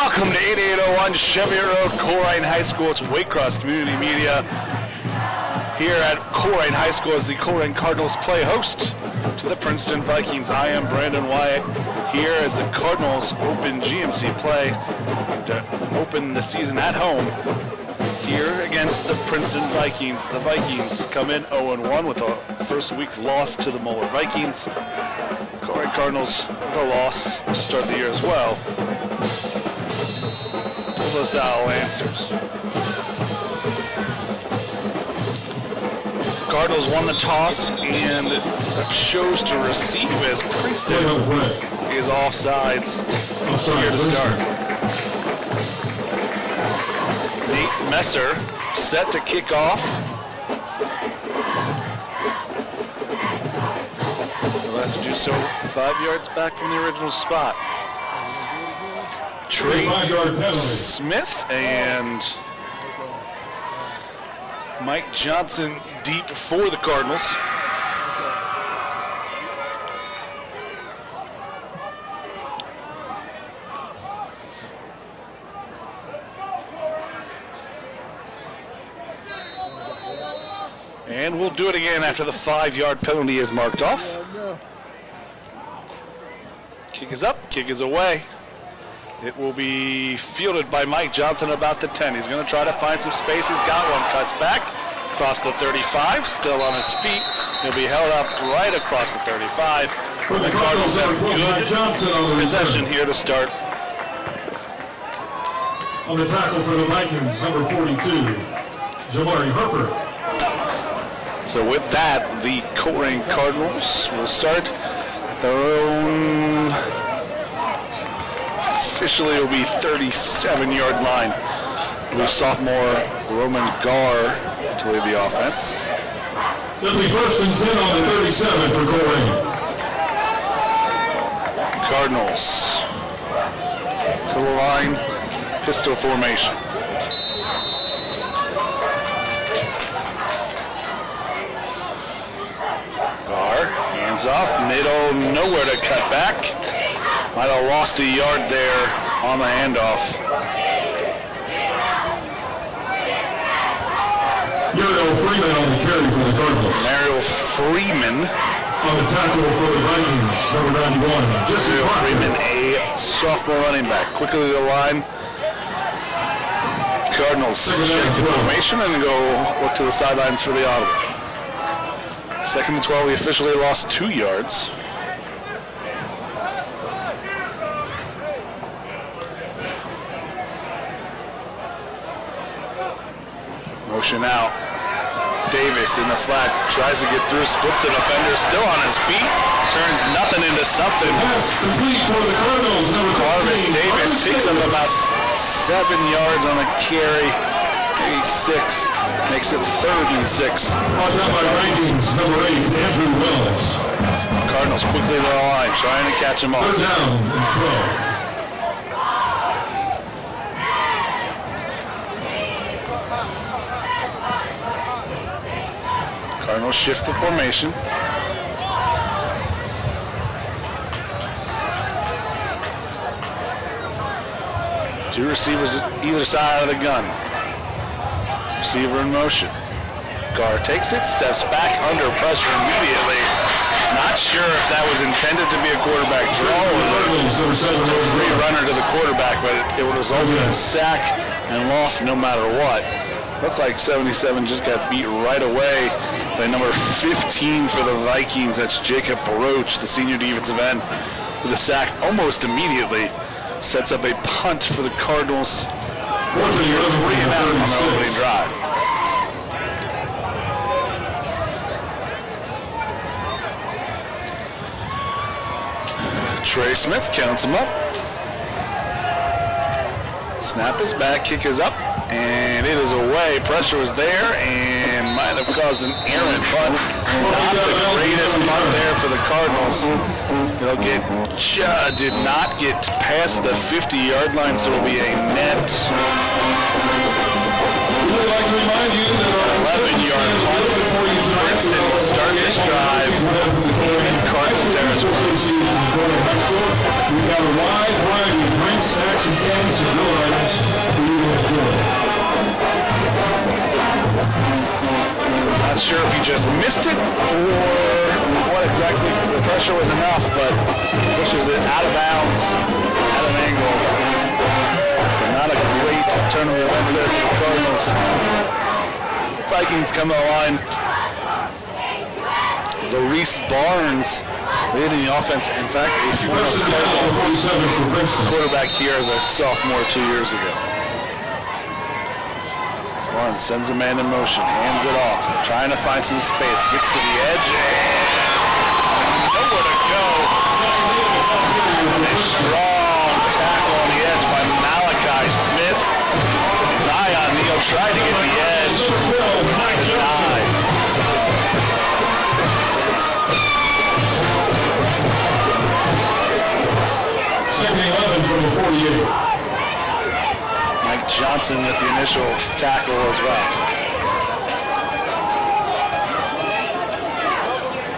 Welcome to 8801 Chevy Road, Colerain High School. It's Waycross Community Media here at Colerain High School as the Colerain Cardinals play host to the Princeton Vikings. I am Brandon Wyatt here as the Cardinals open GMC play to open the season at home here against the Princeton Vikings. The Vikings come in 0-1 with a first week loss to the Moeller Vikings. Colerain Cardinals with a loss to start the year as well. LaSalle answers. Cardinals won the toss and chose to receive as Princeton is offsides here to start. Nate Messer set to kick off. He'll have to do so 5 yards back from the original spot. Trey Smith and Mike Johnson deep for the Cardinals. And we'll do it again after the 5-yard penalty is marked off. Kick is up, kick is away. It will be fielded by Mike Johnson about the 10. He's going to try to find some space. He's got one. Cuts back across the 35. Still on his feet. He'll be held up right across the 35. The Cardinals have good possession here to start. On the tackle for the Vikings, number 42, Jamari Harper. So with that, the Colerain Cardinals will start their own... Officially, it will be 37-yard line. With sophomore Roman Gar to lead the offense. It'll be first and 10 on the 37 for Colerain. Cardinals to the line, pistol formation. Gar, hands off, middle, nowhere to cut back. Might have lost a yard there on the handoff. Mariel Freeman on the carry for the Cardinals. Mariel Freeman. On the tackle for the Vikings, number 91. Mariel Freeman, a sophomore running back. Quickly to the line. Cardinals shift to formation and go look to the sidelines for the audible. 2nd and 12, we officially lost 2 yards. Motion out. Davis in the flat, tries to get through, splits the defender, still on his feet, turns nothing into something. Complete for the Cardinals, number 15. Davis picks up about 7 yards on the carry. Maybe 6, makes it 3rd and 6. Watch out by Vikings, number 8, Andrew Wells. Cardinals quickly to the line, trying to catch him off. 3rd down and 12. Cardinals shift the formation. Two receivers either side of the gun. Receiver in motion. Gar takes it, steps back under pressure immediately. Not sure if that was intended to be a quarterback draw or just a free runner to the quarterback, but it would result in a sack and loss no matter what. Looks like 77 just got beat right away by number 15 for the Vikings. That's Jacob Roach, the senior defensive end, with a sack almost immediately. Sets up a punt for the Cardinals. 3 and out on the opening drive. Trey Smith counts him up. Snap is back, kick is up, and it is away. Pressure was there and might have caused an errant punt. Not the greatest punt there for the Cardinals. They'll did not get past the 50-yard line, so it'll be a net 11-yard punt. Princeton will start this drive in Cardinal territory. We've got a wide variety of drinks, snacks, and candies and grill items for you to enjoy. Not sure if he just missed it or what exactly. The pressure was enough, but pushes it out of bounds at an angle. So not a great turn of events there for the Cardinals. Vikings come to the line. Reese Barnes leading the offense. In fact, a former quarterback here as a sophomore 2 years ago. Barnes sends a man in motion, hands it off, trying to find some space, gets to the edge, and nowhere to go. A strong tackle on the edge by Malachi Smith. Zion Neal tried to get the edge, denied. Second 11 from the 48. Mike Johnson with the initial tackle as well.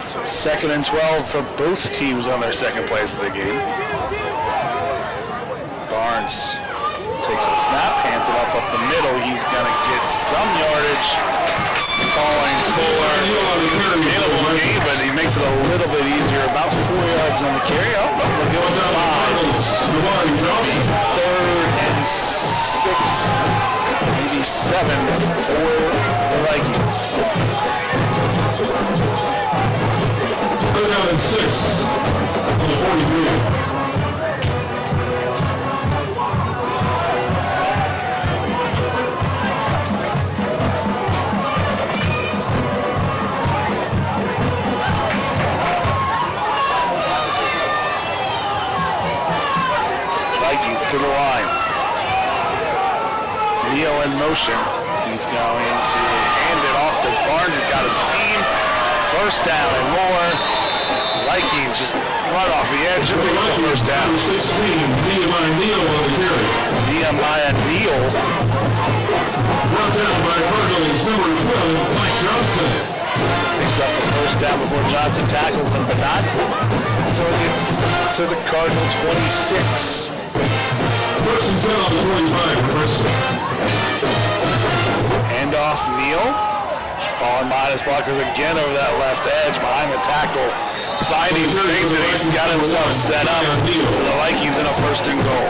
So 2nd and 12 for both teams on their second plays of the game. Barnes takes the snap, hands it up the middle. He's going to get some yardage. Calling for available game, but he makes it a little bit easier. About 4 yards on the carry. Oh, no, we're going to 5. 3rd and 6, maybe 7 for the Vikings. 3rd down and 6 on the 43. To the line. Neal in motion. He's going to hand it off to Barnes. He's got a seam. 1st down and more. Vikings just run off the edge and pick up the 1st down. 16, Nehemiah Neal on the carry. Nehemiah Neal. Brought down by Cardinals number 12, Mike Johnson. Picks up the 1st down before Johnson tackles him, but not until it gets to the Cardinal 26. First and 10 on the 25 for Princeton. Hand off Neal. Falling behind his blockers again over that left edge behind the tackle. Finding space and he's got himself set up for the Vikings in a 1st and goal.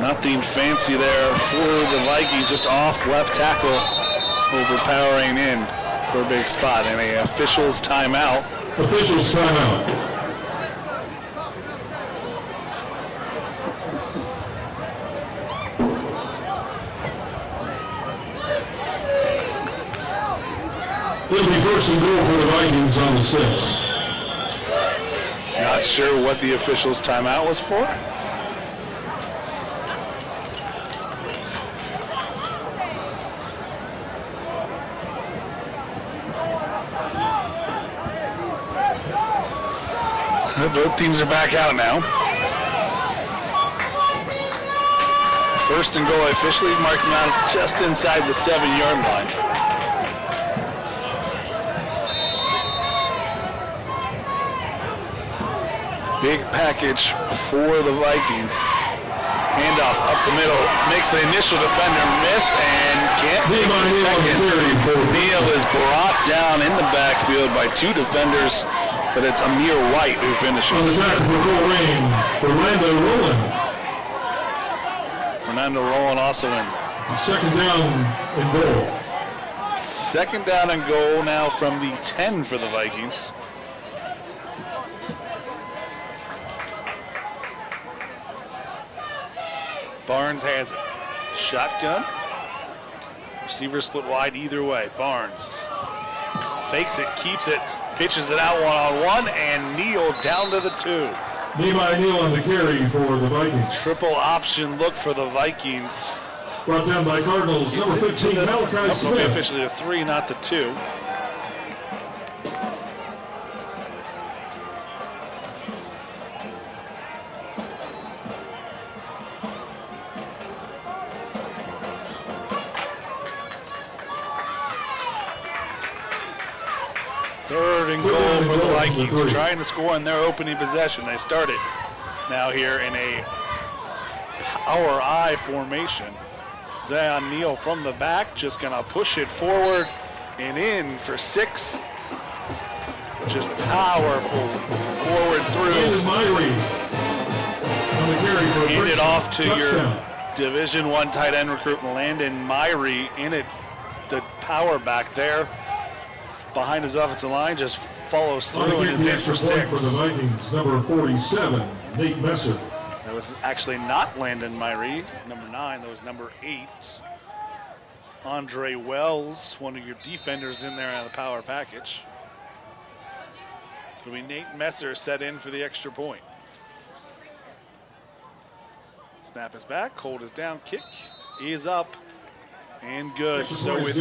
Nothing fancy there for the Vikings, just off left tackle, overpowering in for a big spot. And a official's timeout. Official's timeout. It'll be 1st and goal for the Vikings on the 6. Not sure what the official's timeout was for. Both teams are back out now. 1st and goal officially marking out just inside the 7-yard line. Big package for the Vikings. Handoff up the middle. Makes the initial defender miss and can't make the second. Neal is brought down in the backfield by 2 defenders, but it's Amir White who finishes. On the tackle for Colerain, Fernando Rowland. Fernando Rowland also in. 2nd down and goal. 2nd down and goal now from the 10 for the Vikings. Barnes has it. Shotgun. Receiver split wide either way. Barnes fakes it, keeps it, pitches it out one-on-one, and Neal down to the 2. Nehemiah Neal on the carry for the Vikings. Triple option look for the Vikings. Brought down by Cardinals, number 15, Malachi Smith. Officially a 3, not the 2. Third and goal for the Vikings, trying to score in their opening possession. They started now here in a power I formation. Zion Neal from the back, just gonna push it forward and in for 6. Just powerful forward through. Hand it off to your Division I tight end recruit, Landon Myrie, in it. The power back there behind his offensive line just follows through and is in for 6. For the Vikings, number 47, Nate Messer. That was actually not Landon Myrie, number 9. That was number 8. Andre Wells, one of your defenders in there on the power package. It'll be Nate Messer set in for the extra point. Snap is back, hold is down, kick is up and good. So with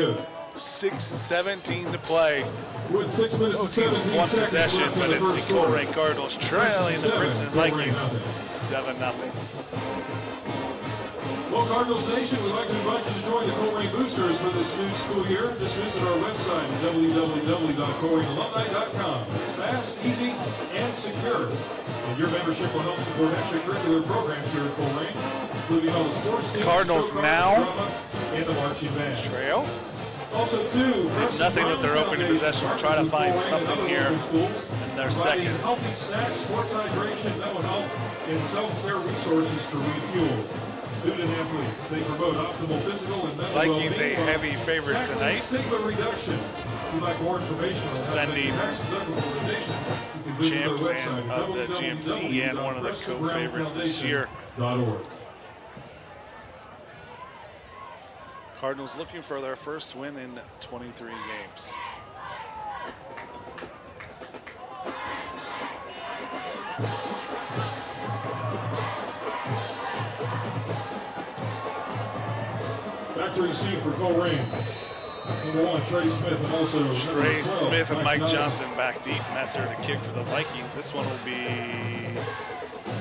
6:17 to play, with 6 minutes and 17 one seconds possession, left but in the it's first the quarter. Colerain Cardinals trailing the Princeton Vikings 7-0. Well, Cardinals Nation, we'd like to invite you to join the Colerain Boosters for this new school year. Just visit our website at www.colerainalumni.com. It's fast, easy, and secure. And your membership will help support extracurricular programs here at Colerain, including all the sports teams, Cardinals now drama, and the marching band. Trail. Also, too, Nothing with their opening possession. We'll try to find something here in their second. Healthy snacks, sports hydration, mental health, and self-care resources to refuel. Student athletes, they promote optimal physical and mental well-being. Vikings a heavy favorite tonight. Stigma reduction. If you'd like more information on how to make a tax-deductible donation, you can visit Champs our website of the GMC and one of the co-favorites this year. Cardinals looking for their first win in 23 games. Back to receive for Colerain. Number 1, Trey Smith, and also Trey Smith and Mike Johnson back deep. Messer to kick for the Vikings. This one will be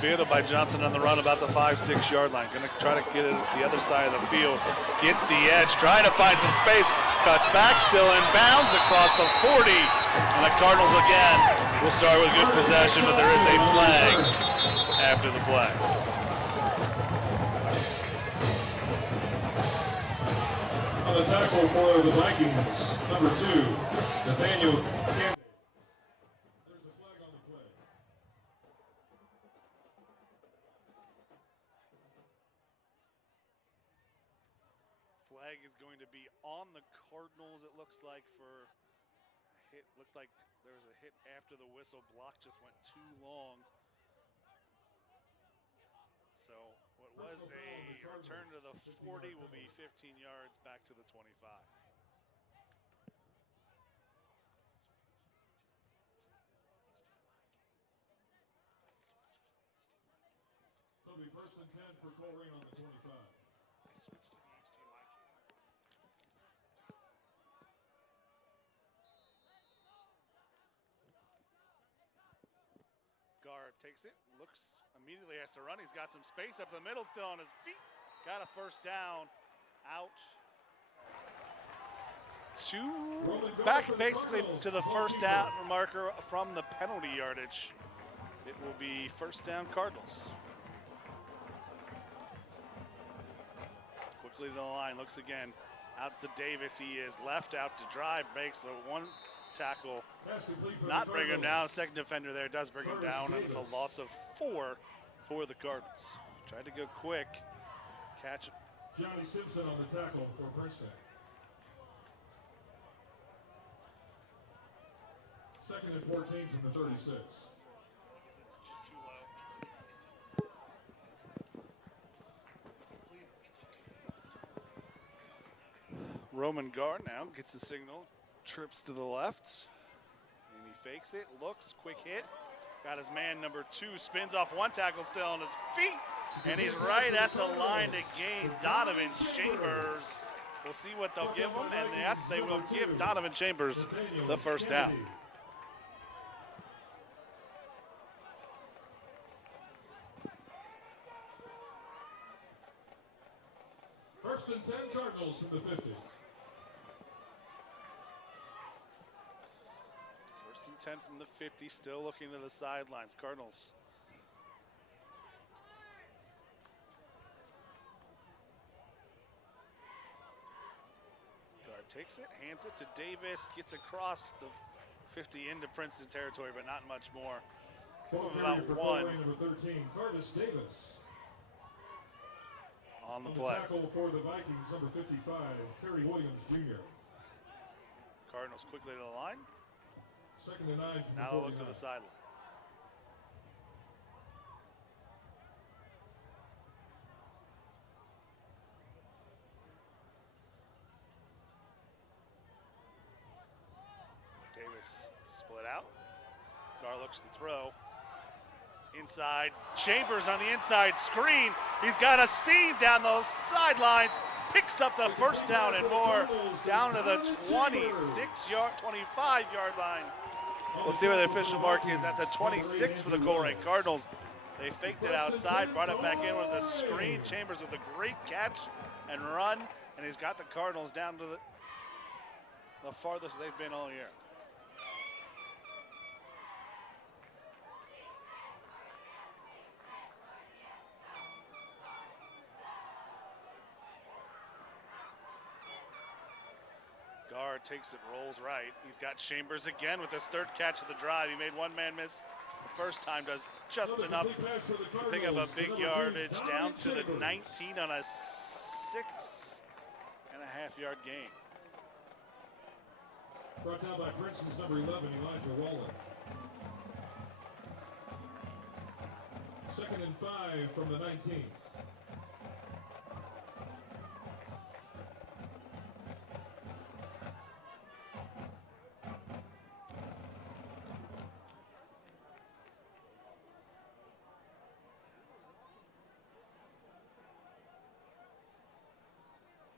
fielded by Johnson on the run about the 5-6 yard line. Gonna try to get it at the other side of the field. Gets the edge, trying to find some space. Cuts back, still in bounds across the 40. And the Cardinals again will start with good possession, but there is a flag after the play. On the tackle for the Vikings, number 2, Nathaniel Campbell. There's a flag on the play. Flag is going to be on the Cardinals, it looks like, for a hit. Looked like there was a hit after the whistle. Block just went too long. So what was a return to the 40 will be 15 yards back to the 25. So it'll be 1st and 10 for Colerain on the 25. Gar takes it, looks, immediately has to run. He's got some space up the middle, still on his feet. Got a first down, out. Back basically to the first down marker from the penalty yardage. It will be first down Cardinals. Quickly to the line, looks again. Out to Davis, he is left out to drive, makes the one tackle. Not bring him down. Second defender there does bring him down, and it's a loss of 4 for the Cardinals. Tried to go quick. Catch. Johnny Simpson on the tackle for Princeton. 2nd and 14 from the 36. Roman Gar now gets the signal. Trips to the left, and he fakes it, looks, quick hit. Got his man number 2, spins off one tackle, still on his feet, and he's right at the line to gain Donovan Chambers. We'll see what they'll give him, and yes, they will give Donovan Chambers the first down. First and 10 Cardinals from the 50. 10 from the 50, still looking to the sidelines. Cardinals. Guard takes it, hands it to Davis, gets across the 50 into Princeton territory, but not much more. About for one. Colerain, number 13, Curtis Davis. On the On play. The tackle for the Vikings, number 55, Kerry Williams Jr. Cardinals quickly to the line. 2nd and 9 from now the they'll look to the sideline. Davis split out. Gar looks to throw. Inside. Chambers on the inside screen. He's got a seam down the sidelines. Picks up the first down and more. Down to the 25-yard line. We'll see where the official mark is at the 26 for the Colerain Cardinals. They faked it outside, brought it back in with a screen. Chambers with a great catch and run. And he's got the Cardinals down to the farthest they've been all year. Guard takes it, rolls right. He's got Chambers again with his 3rd catch of the drive. He made one man miss the first time, does just enough to pick up a big yardage down to the 19 on a 6.5-yard gain. Brought down by Princeton's number 11, Elijah Wallen. 2nd and 5 from the 19.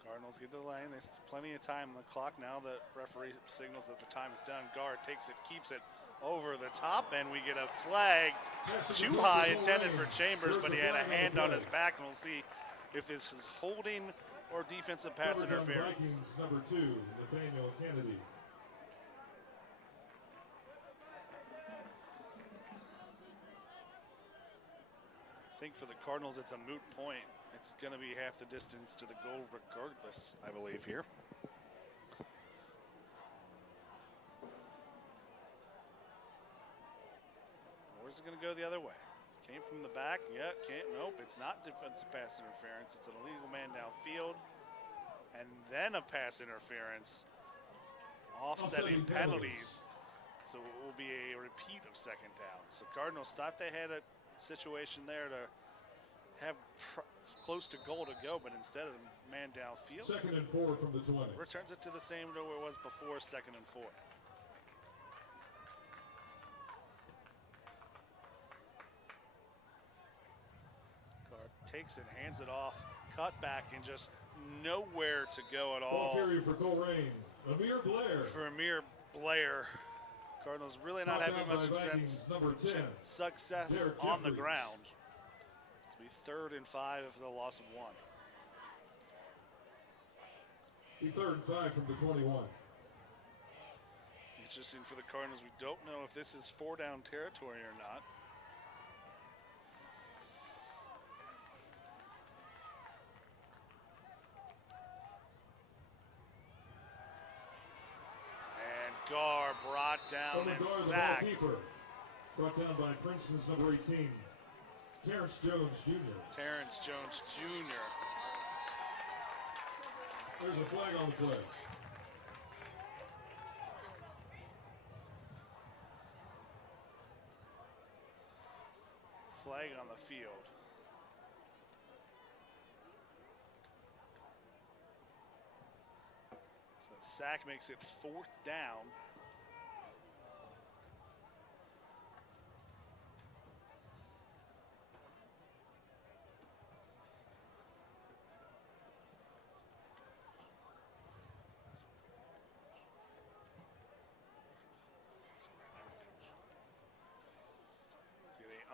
Cardinals get to the lane. There's plenty of time on the clock now. The referee signals that the time is done. Guard takes it, keeps it over the top, and we get a flag too high intended for Chambers, but he had a hand on his back, and we'll see if this is holding or defensive pass interference. Vikings, number 2, Nathaniel Kennedy. I think for the Cardinals, it's a moot point. It's going to be half the distance to the goal regardless, I believe, here. Or is it going to go the other way? Came from the back. Yeah, can't. Nope, it's not defensive pass interference. It's an illegal man downfield. And then a pass interference. Offsetting penalties. So it will be a repeat of 2nd down. So Cardinals thought they had a situation there to have close to goal to go, but instead of man downfield. 2nd and 4 from the 20. Returns it to the same where it was before, 2nd and 4. Guard takes it, hands it off, cut back, and just nowhere to go at all. Ball carry for Colerain, Amir Blair. For Amir Blair. Cardinals really not having much success on the ground. It's be 3rd and 5 for the loss of 1. The 3rd and 5 from the 21. Interesting for the Cardinals. We don't know if this is 4-down territory or not. Gar brought down and sacked. Brought down by Princeton's number 18, Terrence Jones Jr. Terrence Jones Jr. There's a flag on the play. Flag on the field. So the sack makes it 4th down.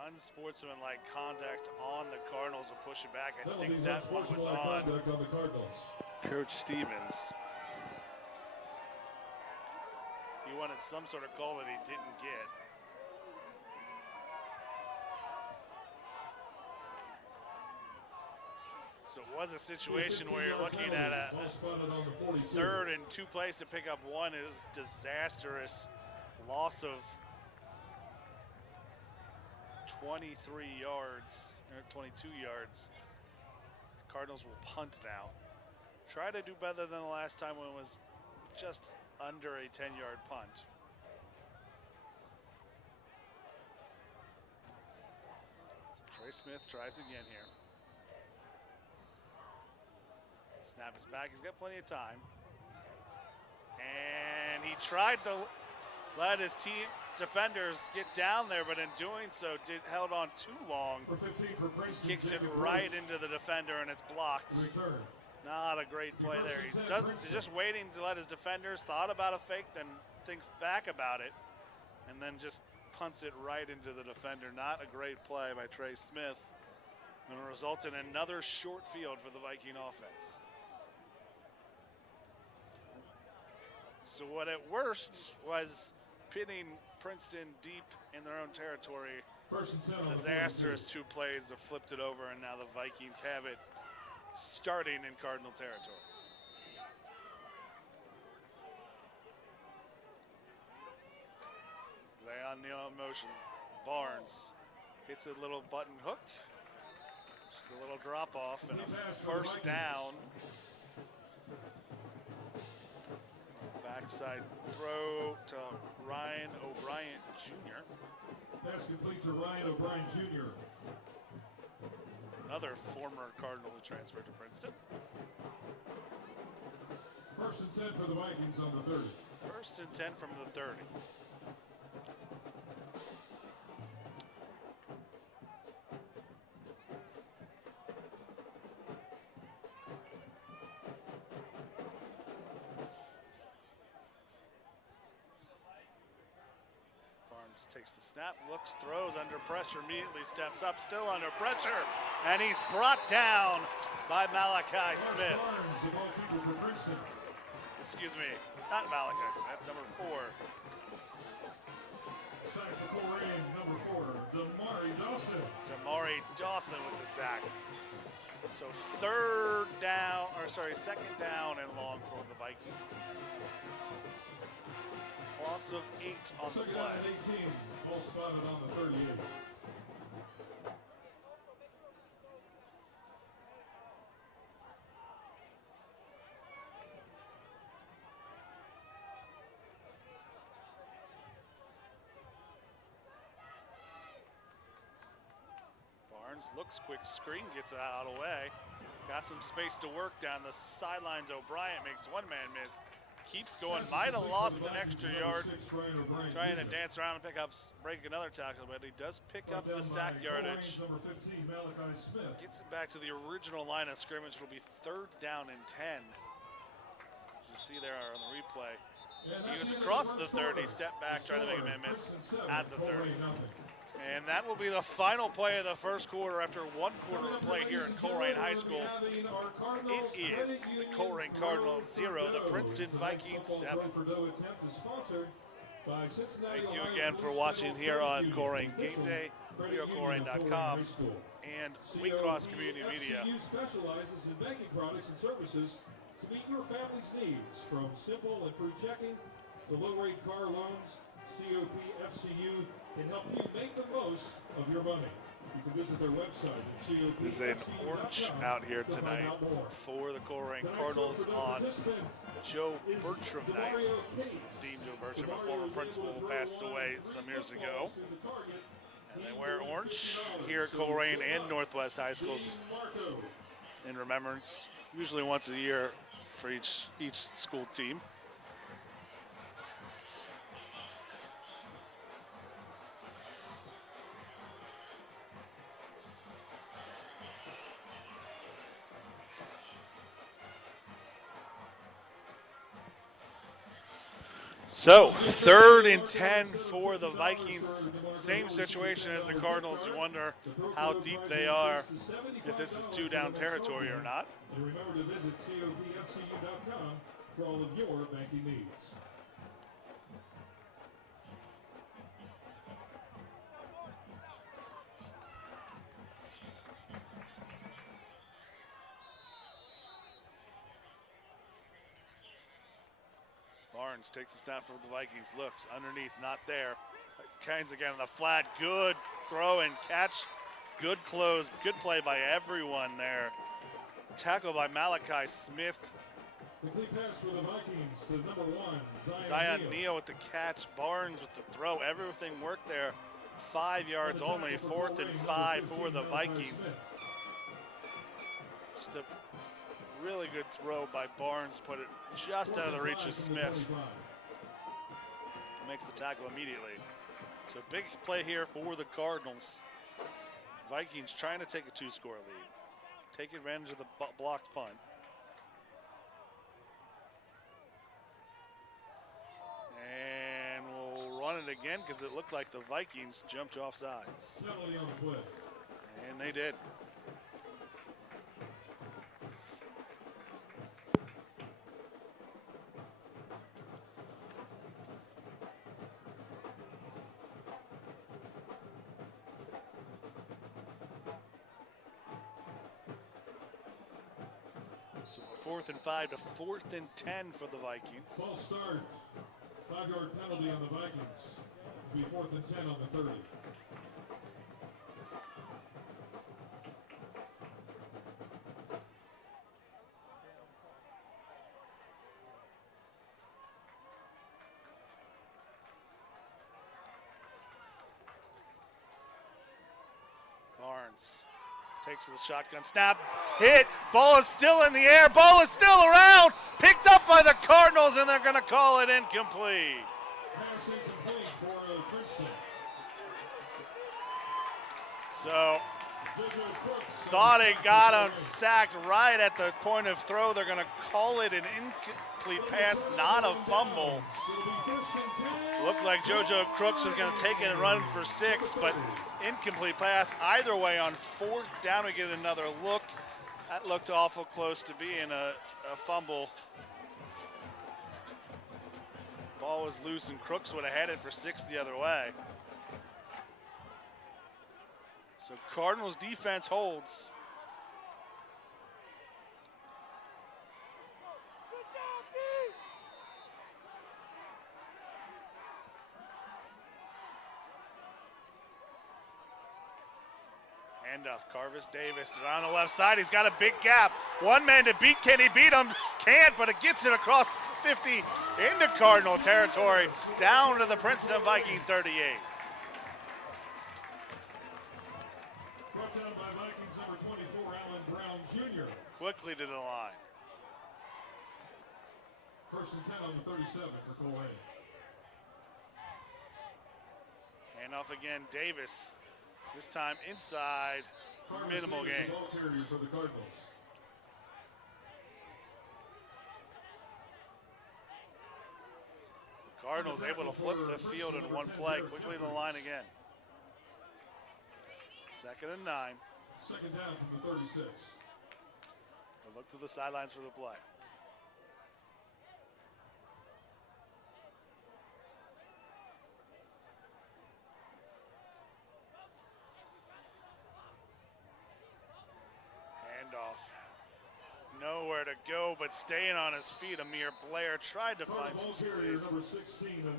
Unsportsmanlike conduct on the Cardinals will push it back. I think that one was on the Cardinals. Coach Stevens. He wanted some sort of call that he didn't get. So it was a situation where you're looking at a 3rd and 2 plays to pick up 1. It was disastrous loss of 23 yards, or 22 yards. Cardinals will punt now. Try to do better than the last time when it was just under a 10-yard punt. So Trey Smith tries again here. Snap is back. He's got plenty of time. And he tried to let his team defenders get down there, but in doing so, held on too long. Kicks it right into the defender, and it's blocked. Not a great play there. He's just waiting to let his defenders thought about a fake, then thinks back about it, and then just punts it right into the defender. Not a great play by Trey Smith. And it result in another short field for the Viking offense. So what at worst was pitting Princeton deep in their own territory. Disastrous 2 plays have flipped it over, and now the Vikings have it starting in Cardinal territory. Lay on the motion. Barnes hits a little button hook. Just a little drop off and a first down. Backside throw to Ryan O'Brien Jr. Pass complete to Ryan O'Brien Jr. Another former Cardinal who transferred to Princeton. 1st and 10 for the Vikings on the 30. 1st and 10 from the 30. Takes the snap, looks, throws under pressure, immediately steps up, still under pressure, and he's brought down by Malachi Smith. Excuse me, not Malachi Smith, number 4. Sack for Colerain, number 4, Damari Dawson. Damari Dawson with the sack. So 2nd down and long for the Vikings. Loss of 8 on the play. 18, all spotted on the 38. Barnes looks quick screen, gets it out of the way. Got some space to work down the sidelines. O'Brien makes one-man miss. Keeps going, might have lost an extra yard trying to dance around and break another tackle, but he does pick up the sack yardage. Gets it back to the original line of scrimmage. It'll be 3rd down and 10. As you see there on the replay. He was across the 30, stepped back, trying to make a miss at the 30. And that will be the final play of the first quarter after 1 quarter of play here at Colerain High School. It is the Colerain Cardinals 0, the Princeton Vikings 7. Thank you again for watching here on Colerain Game Day, RioColerain.com, and Wheatcross Community Media. FCU specializes in banking products and services to meet your family's needs, from simple and free checking to low-rate car loans. COP FCU can help you make the most of your money. You can visit their website at COP. There's an orange out here tonight for the Colerain Cardinals on Joe Bertram night. Dean Joe Bertram, a former principal who passed away some years ago. And they wear orange here at Colerain and Northwest High Schools in remembrance, usually once a year for each school team. So 3rd and 10 for the Vikings. Same situation as the Cardinals. You wonder how deep they are, if this is 2-down territory or not. And remember to visit copfcu.com for all of your banking needs. Barnes takes the snap from the Vikings, looks underneath, not there. Kynes again on the flat, good throw and catch, good close, good play by everyone there. Tackle by Malachi Smith. Complete pass for the Vikings to number 1, Zion Neal with the catch, Barnes with the throw, everything worked there. 5 yards only, 4th and 5 for the Vikings. Just a really good throw by Barnes, put it just out of the reach of Smith. Makes the tackle immediately. So big play here for the Cardinals. Vikings trying to take a 2-score lead. Take advantage of the blocked punt. And we'll run it again because it looked like the Vikings jumped off sides. And they did. So 4th and 5 to 4th and 10 for the Vikings. False start. 5-yard penalty on the Vikings. It'll be 4th and 10 on the 30. Barnes takes the shotgun snap, hit, ball is still in the air, ball is still around, picked up by the Cardinals, and they're going to call it incomplete. Pass incomplete for Princeton. So, thought he got him sacked right at the point of throw. They're going to call it an incomplete pass, not a fumble. Looked like JoJo Crooks was going to take it and run for 6, but incomplete pass. Either way, on 4th down, we get another look. That looked awful close to being a fumble. Ball was loose, and Crooks would have had it for 6 the other way. So Cardinals defense holds. Handoff, Carvis Davis around the left side. He's got a big gap. One man to beat. Can he beat him? Can't, but it gets it across 50 into Cardinal territory. Down to the Princeton Viking 38. Brought down by Vikings number 24, Allen Brown Jr. Quickly to the line. 1st and 10 on the 37 for Colerain. Handoff again, Davis. This time inside, minimal gain. Ball carrier for the Cardinals. Cardinals able to flip the field in one play. Quickly to the line again. 2nd and 9. 2nd down from the 36. We'll look to the sidelines for the play. Handoff. Nowhere to go, but staying on his feet. Amir Blair tried to find some space.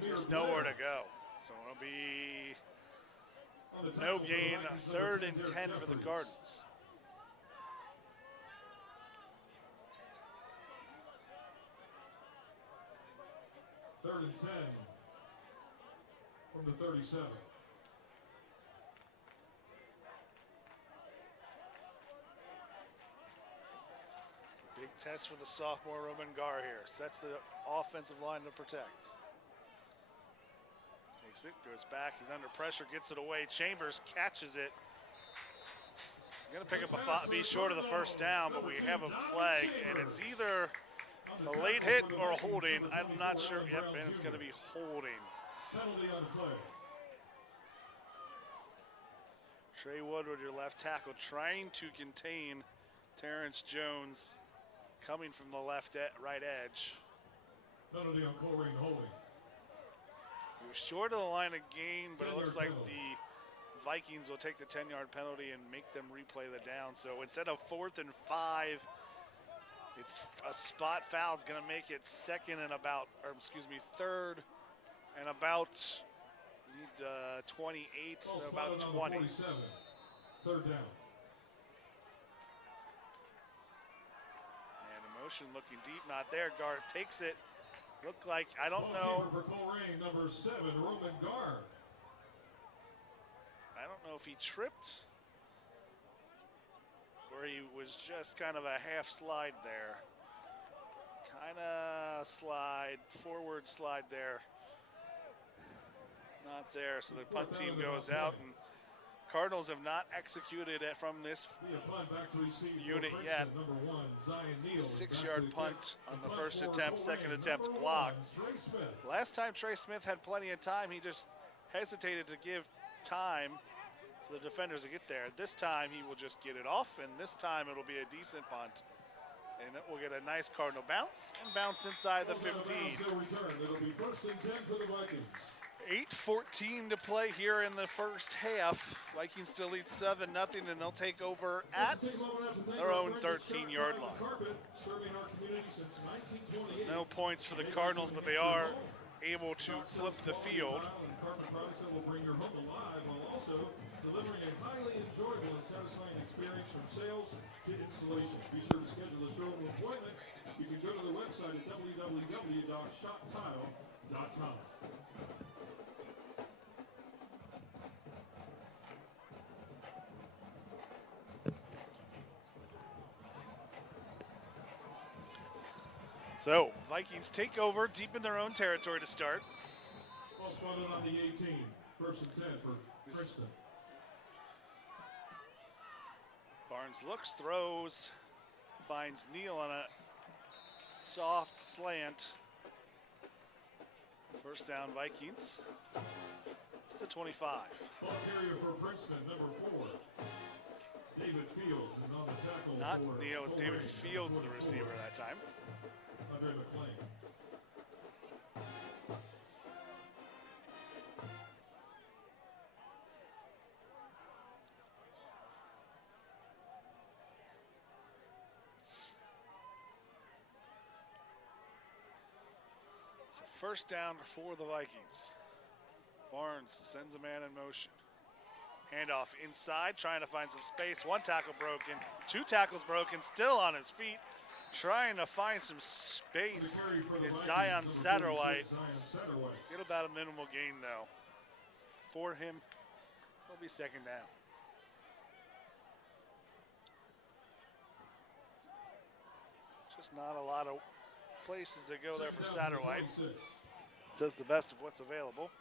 There's nowhere to go. So it'll be no gain, 3rd and 10 for the Cardinals. Third and 10 from the 37. Big test for the sophomore Roman Gar here. Sets the offensive line to protect. Takes it, goes back, he's under pressure, gets it away. Chambers catches it. He's gonna pick up be short of the 1st down, but we have a flag, and it's either a late hit or a holding. I'm not sure. Yep, and it's gonna be holding. Penalty on play. Trey Woodward, your left tackle, trying to contain Terrence Jones coming from the right edge. Penalty on Colerain holding. He was short of the line of gain, but it looks like the Vikings will take the 10-yard penalty and make them replay the down. So instead of 4th and 5, It's a spot foul. It's going to make it third and about 28, Ball so spotted about on the 20. 47. Third down. And motion looking deep, not there. Guard takes it. Looked like, I don't know. For Colerain, number 7, Roman Guard. I don't know if he tripped or he was just kind of a half slide there. Kind of slide, forward slide there. Not there, so the punt team goes out, and Cardinals have not executed it from this unit yet. 6-yard punt on the first attempt, second attempt blocked. Last time Trey Smith had plenty of time, he just hesitated to give time for the defenders to get there. This time he will just get it off, and this time it'll be a decent punt. And it will get a nice Cardinal bounce and bounce inside the 15. It'll be first and 10 for the Vikings. 8:14 to play here in the first half. Vikings still lead 7-0, and they'll take over at their own 13-yard line. So no points for the Cardinals, but they are able to flip the field. Delivering a highly enjoyable and satisfying experience from sales to installation. Be sure to schedule a showroom appointment. You can go to the website at www.shoptile.com. So, Vikings take over deep in their own territory to start. Ball spotted on the 18. First and 10 for Princeton. Barnes looks, throws, finds Neal on a soft slant. First down, Vikings to the 25. Ball carrier for Princeton, number 4. David Fields is on the tackle. Not Neal, it was David Fields, the receiver that time. Andre McLean. So first down for the Vikings. Barnes sends a man in motion. Handoff inside, trying to find some space. One tackle broken, 2 tackles broken, still on his feet. Trying to find some space is Zion Satterwhite. Get about a minimal gain though. For him, it'll be second down. Just not a lot of places to go there for Satterwhite. Does the best of what's available.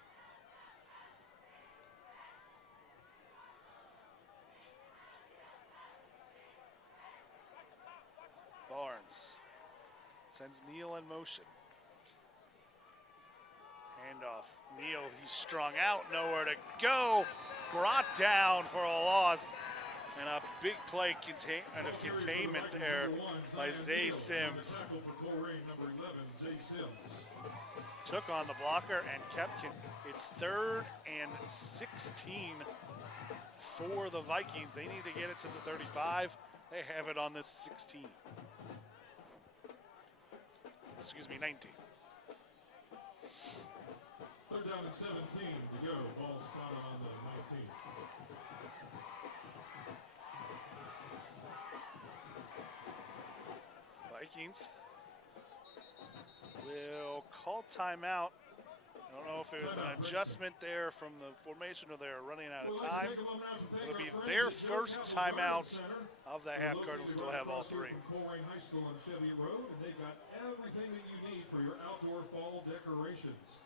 Barnes sends Neal in motion. Handoff, Neal, he's strung out, nowhere to go. Brought down for a loss. And a big play containment there by Zay Sims. Took on the blocker and kept it. It's 3rd and 16 for the Vikings. They need to get it to the 35. They have it on this 16. Excuse me, 19. 3rd down and 17 to go. Ball spotted on the 19. Vikings will call timeout. I don't know if it was an adjustment there from the formation or they're running out of time. It'll be their first timeout of the half. Cardinals still have all 3. Colerain High School on Chevy Road, and they've got everything that you need for your outdoor fall decorations.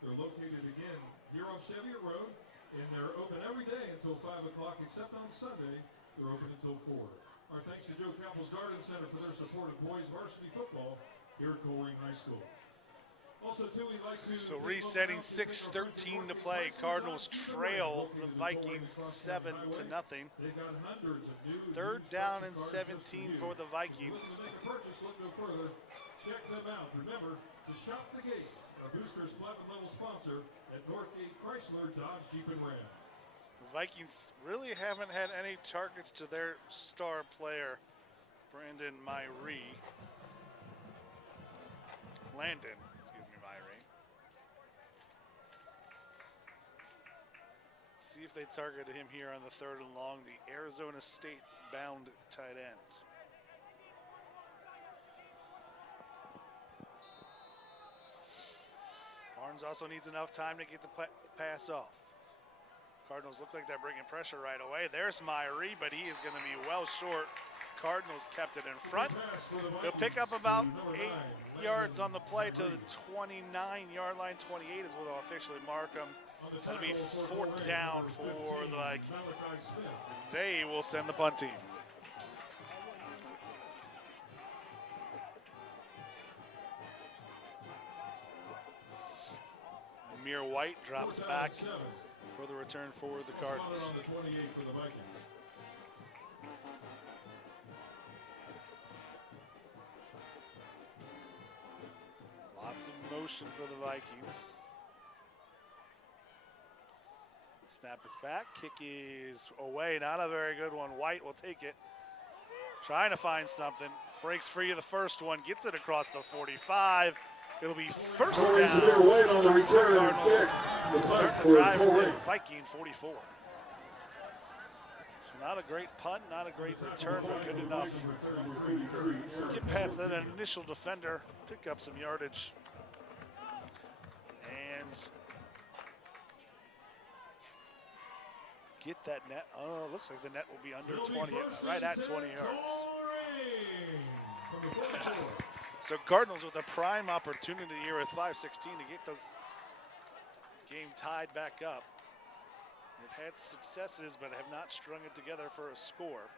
They're located again here on Chevy Road, and they're open every day until 5 o'clock, except on Sunday. They're open until 4. Our thanks to Joe Campbell's Garden Center for their support of boys varsity football here at Colerain High School. Also, too, we'd like to so resetting 6:13 to play. Cardinals trail the Vikings 7-0. 3rd down and 17 for the Vikings. Look no further. Check them out. Remember to shop the gate. Our Boosters Platinum level sponsor at Northgate Chrysler, Dodge, Jeep, and Ram. The Vikings really haven't had any targets to their star player Brandon Myrie. Landon, excuse me, Myrie. See if they targeted him here on the 3rd and long, the Arizona State bound tight end. Barnes also needs enough time to get the pass off. Cardinals look like they're bringing pressure right away. There's Myrie, but he is going to be well short. Cardinals kept it in front. They'll pick up about 8 yards on the play to the 29-yard line. 28 is what they'll officially mark them. It'll be 4th down for the Vikings. They will send the punt team. Amir White drops back for the return for the Cardinals. Lots of motion for the Vikings. Snap is back, kick is away, not a very good one. White will take it, trying to find something. Breaks free of the first one, gets it across the 45. It'll be 1st down. On the return kick. Start the drive for the Viking 44. So not a great punt, not a great return, but good enough. Get past that initial defender, pick up some yardage. And get that net. Oh, it looks like the net will be under 20, right at 20 yards. So Cardinals with a prime opportunity here with 5:16 to get this game tied back up. They've had successes, but have not strung it together for a score.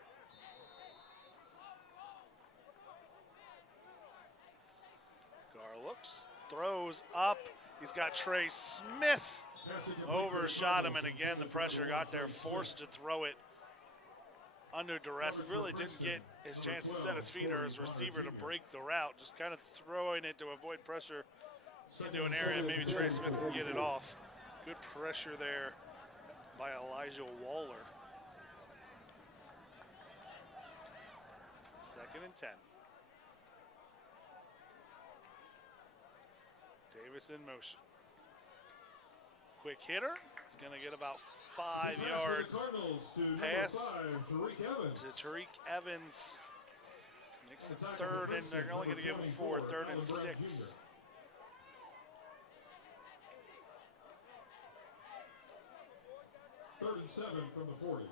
Gar looks, throws up. He's got Trey Smith. Overshot him, and again, the pressure got there, forced to throw it under duress. Really didn't get his chance to set his feet or his receiver to break the route, just kind of throwing it to avoid pressure into an area. Maybe Trey Smith can get it off. Good pressure there by Elijah Waller. 2nd and 10. Davis in motion. Quick hitter. He's going to get about 5 yards. Pass to Tariq Evans. Makes it 3rd, and they're only going to give him 4. 3rd and 6. Third and 7 from the 40.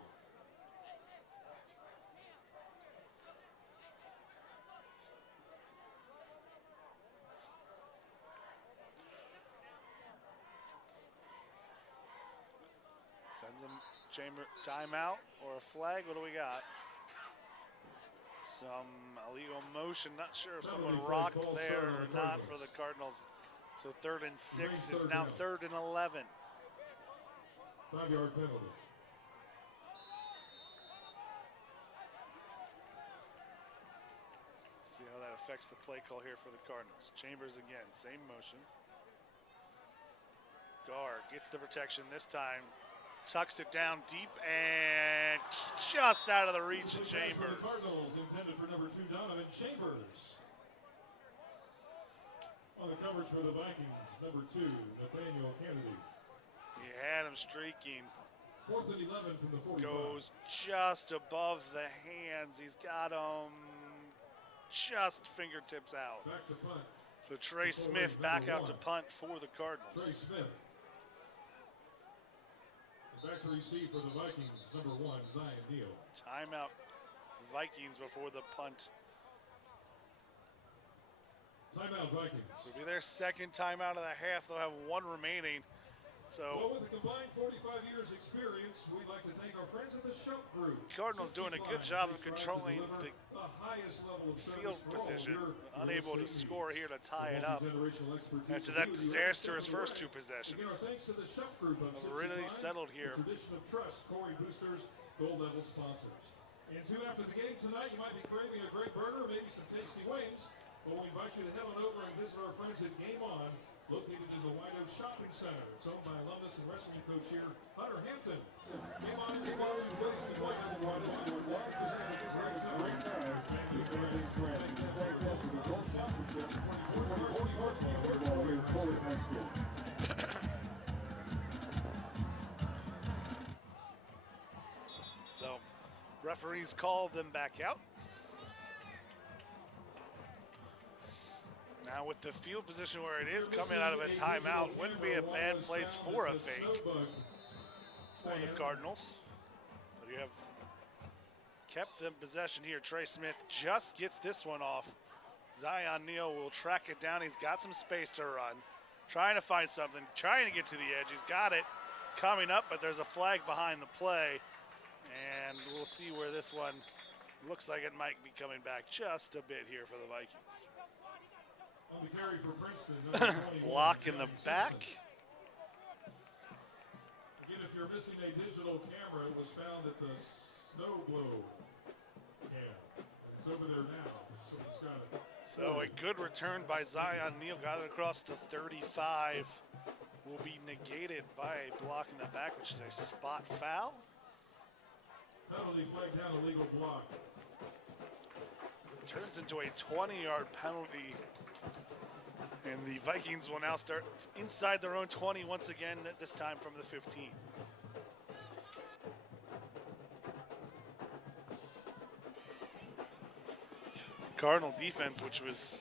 Sends him chamber timeout or a flag. What do we got? Some illegal motion. Not sure if someone rocked there or not for the Cardinals. So 3rd and 6 is now 3rd and 11. 5-yard penalty. See how that affects the play call here for the Cardinals. Chambers again, same motion. Gar gets the protection this time. Tucks it down deep and just out of the reach of Chambers. The Cardinals intended for number 2, Donovan Chambers. On the coverage for the Vikings, number 2, Nathaniel Kennedy. He had him streaking. 4th and 11 from the 45. Goes just above the hands. He's got him just fingertips out. Back to punt. So Trey Smith back out to punt for the Cardinals. Trey Smith. And back to receive for the Vikings, number 1, Zion Neal. Timeout Vikings before the punt. Timeout Vikings. So it'll be their 2nd timeout of the half. They'll have 1 remaining. Well, with a combined 45 years experience, we'd like to thank our friends at the Show Group. Cardinals doing a good job of controlling the highest level of field position, unable to score here to tie it up after that disastrous first 2 possessions. Thanks to the Show Group, Really settled here. Tradition of trust, Corey Boosters, gold level sponsors. And 2 after the game tonight, you might be craving a great burger, maybe some tasty wings. Well, we invite you to head on over and visit our friends at Game On, located in the White Oak Shopping Center. It's owned by alumnus and wrestling coach here, Hunter Hampton. Came on his close to race the question and wanted to do one percentage right time. Thank you for this brand. So referees called them back out. Now with the field position where it is coming out of a timeout, wouldn't be a bad place for a fake for the Cardinals. But you have kept them possession here. Trey Smith just gets this one off. Zion Neal will track it down. He's got some space to run. Trying to find something, trying to get to the edge. He's got it coming up, but there's a flag behind the play. And we'll see where this one looks like it might be coming back just a bit here for the Vikings. On the carry for Princeton, block in the back. Again, if you're missing a digital camera, it was found at the snow blow camp. It's over there now, so it's got it. So a good return by Zion Neal, got it across the 35. Will be negated by a block in the back, which is a spot foul. Penalty flag down, illegal block. Turns into a 20-yard penalty. And the Vikings will now start inside their own 20 once again, this time from the 15. Cardinal defense, which was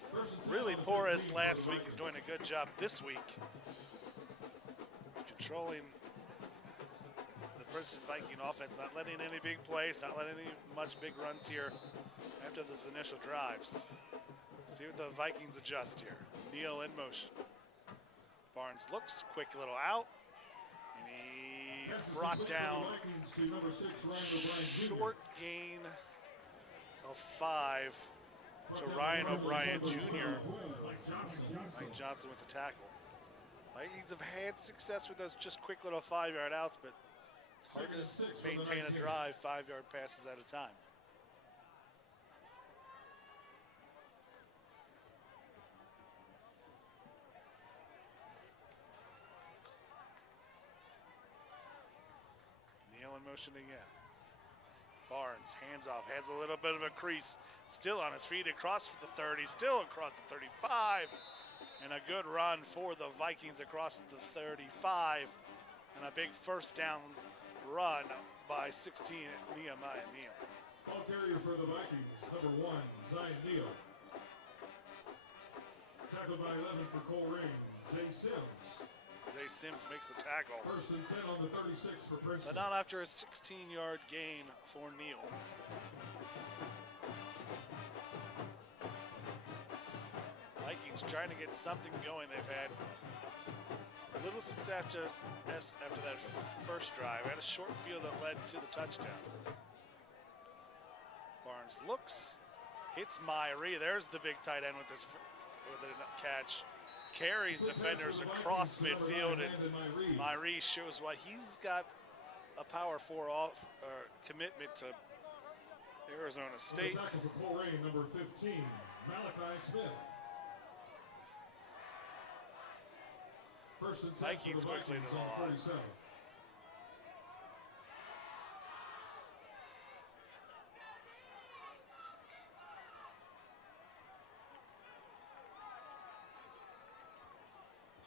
really porous last week, is doing a good job this week controlling the Princeton Viking offense, not letting any big plays, not letting any much big runs here after those initial drives. See what the Vikings adjust here. Neal in motion. Barnes looks, quick little out, and he's brought down. Short gain of 5 to Ryan O'Brien Jr. Mike Johnson with the tackle. Vikings have had success with those just quick little 5-yard outs, but it's hard to maintain a drive 5-yard passes at a time. Neal in motion again. Barnes, hands off, has a little bit of a crease. Still on his feet across the 30, still across the 35. And a good run for the Vikings across the 35. And a big first down run by 16, Nehemiah Neal. Ball carrier for the Vikings, number 1, Zion Neal. Tackled by 11 for Colerain, Zay Sims. Zay Sims makes the tackle. First and 10 on the 36 for Princeton. But not after a 16-yard gain for Neal. Vikings trying to get something going. They've had a little success after that first drive. Had a short field that led to the touchdown. Barnes looks, hits Myrie. There's the big tight end with a catch. Carries defenders across midfield, and Myrie shows why he's got a Power 4 commitment to Arizona State. Tackle for Colerain, number 15, Malachi Smith. First and 10 Vikings for the quickly Vikings to the on line. 47.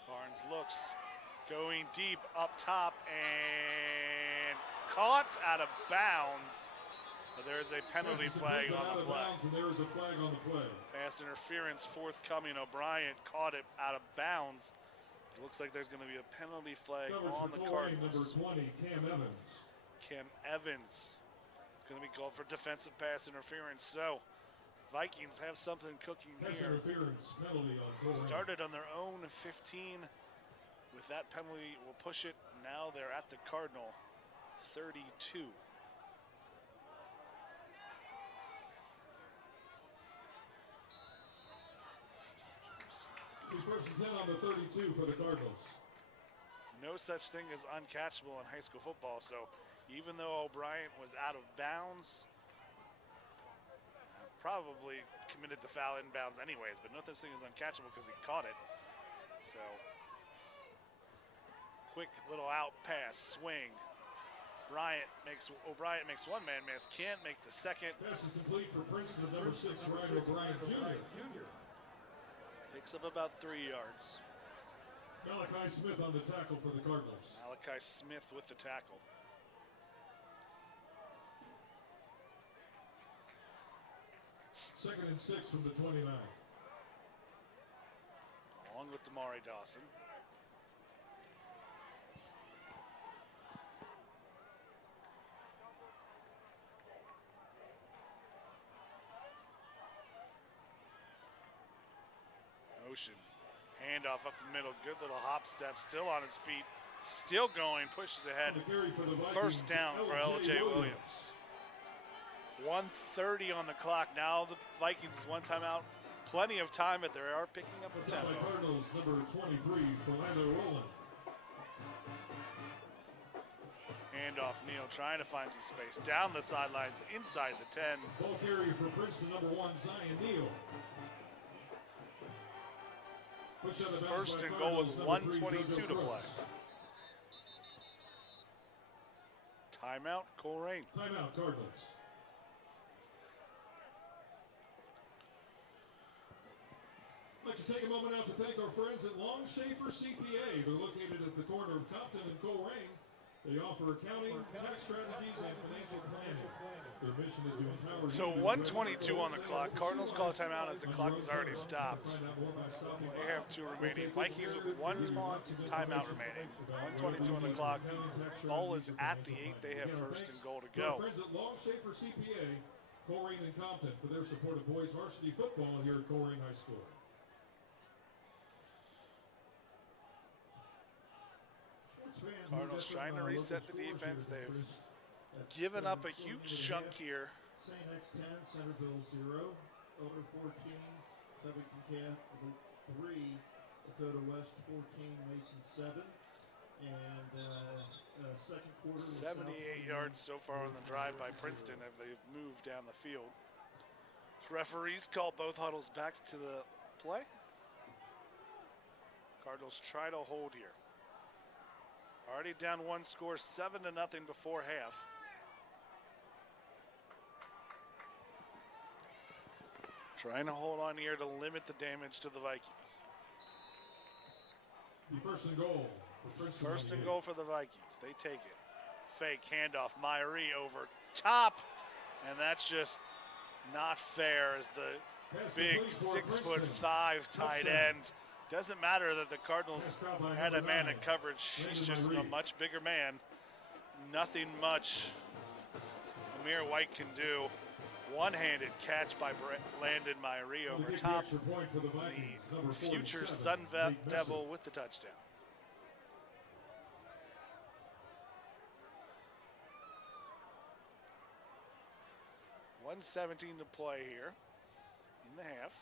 Barnes looks, going deep up top and caught out of bounds. But there is a penalty flag on the play. And there is a flag on the play. Pass interference forthcoming. O'Brien caught it out of bounds. It looks like there's going to be a penalty flag on the Cardinals. Number 20, Cam Evans. Cam Evans is going to be called for defensive pass interference. So Vikings have something cooking Pass here. interference penalty on Colerain. Started on their own 15. With that penalty, will push it. Now they're at the Cardinal 32. He's first and 10 on the 32 for the Cardinals. No such thing as uncatchable in high school football. So even though O'Brien was out of bounds, probably committed the foul inbounds anyways, but no such thing as uncatchable because he caught it. So quick little out pass, swing. O'Brien makes one man miss, can't make the second. Pass is complete for Princeton, number 6, Ryan O'Brien Jr. Picks up about 3 yards. Malachi Smith on the tackle for the Cardinals. Malachi Smith with the tackle. Second and 6 from the 29. Along with Damari Dawson. Motion. Handoff up the middle. Good little hop step. Still on his feet. Still going. Pushes ahead. First down for L.J. Williams. 1:30 on the clock. Now the Vikings is one timeout. Plenty of time, but they are picking up the tempo. Cardinals, number 23, Orlando Roland. Handoff, Neal trying to find some space. Down the sidelines, inside the 10. Ball carry for Princeton, number 1, Zion Neal. First and goal with 1:22 to play. Timeout, Colerain. Timeout, Cardinals. I'd like to take a moment now to thank our friends at Long Schaefer CPA. They're located at the corner of Compton and Colerain. They offer accounting, tax strategies, and financial planning. Their mission is to empower. So 1:22 on the clock. Cardinals call a timeout as the clock was already stopped. They have 2 remaining. Vikings with 1 timeout remaining. 1:22 on the clock. Ball is at the 8. They have first and goal to go. Friends at Long Schaefer CPA, Colerain and Compton, for their support of boys varsity football here at Colerain High School. Cardinals trying to reset the defense. They've given up a huge chunk here. St. X 10, Centerville 0, Elder 14, Covington Catholic 3, Dakota West 14, Mason 7, and second quarter. 78 yards so far on the drive by Princeton as they've moved down the field. Referees call both huddles back to the play. Cardinals try to hold here. Already down 1 score, 7-0 before half. Trying to hold on here to limit the damage to the Vikings. First and goal. First and goal for the Vikings. They take it. Fake handoff. Myrie over top. And that's just not fair as the big 6'5" tight end. Doesn't matter that the Cardinals had a man in coverage. He's just a much bigger man. Nothing much Amir White can do. One-handed catch by Landon Myrie over top. The future Sun Devil with the touchdown. $1:17 to play here in the half.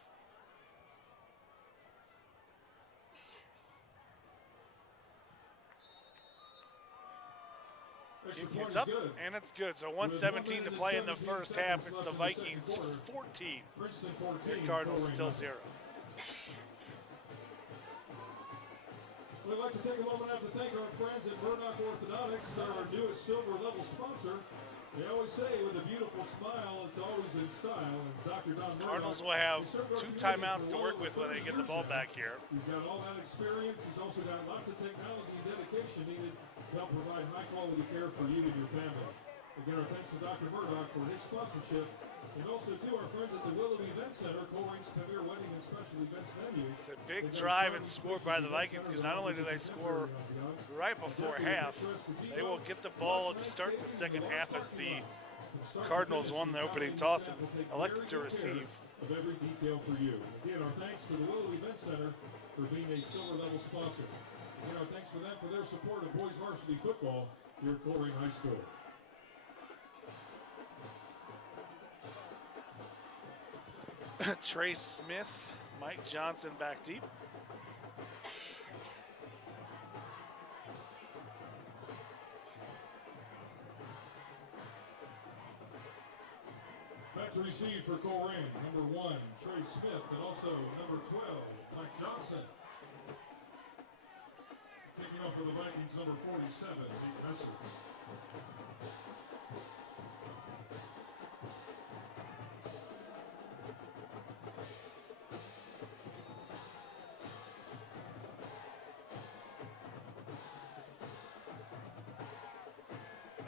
He's up, and it's good. So 1:17 to play in the first half. It's the Vikings 14. The Cardinals still 0. We'd like to take a moment now to thank our friends at Murdoch Orthodontics. They're our newest silver level sponsor. They always say with a beautiful smile, it's always in style. And Dr. Don Murdoch, Cardinals will have 2 timeouts to work with when they get the ball back here. He's got all that experience. He's also got lots of technology and dedication needed to help provide high-quality care for you and your family. Again, our thanks to Dr. Murdoch for his sponsorship, and also to our friends at the Willow Event Center, Colerain's premier wedding and special events venue. It's a big drive and score by the Vikings because not only do they score right before half, they will get the ball to start the second half as the Cardinals won the opening toss and elected to receive. Of every detail for you. Again, our thanks to the Willow Event Center for being a silver level sponsor. Again, our thanks for them for their support of boys varsity football here at Colerain High School. Trey Smith, Mike Johnson back deep. Back to receive for Colerain, number 1, Trey Smith, and also number 12, Mike Johnson. Taking off for the Vikings, number 47, Nate Messer.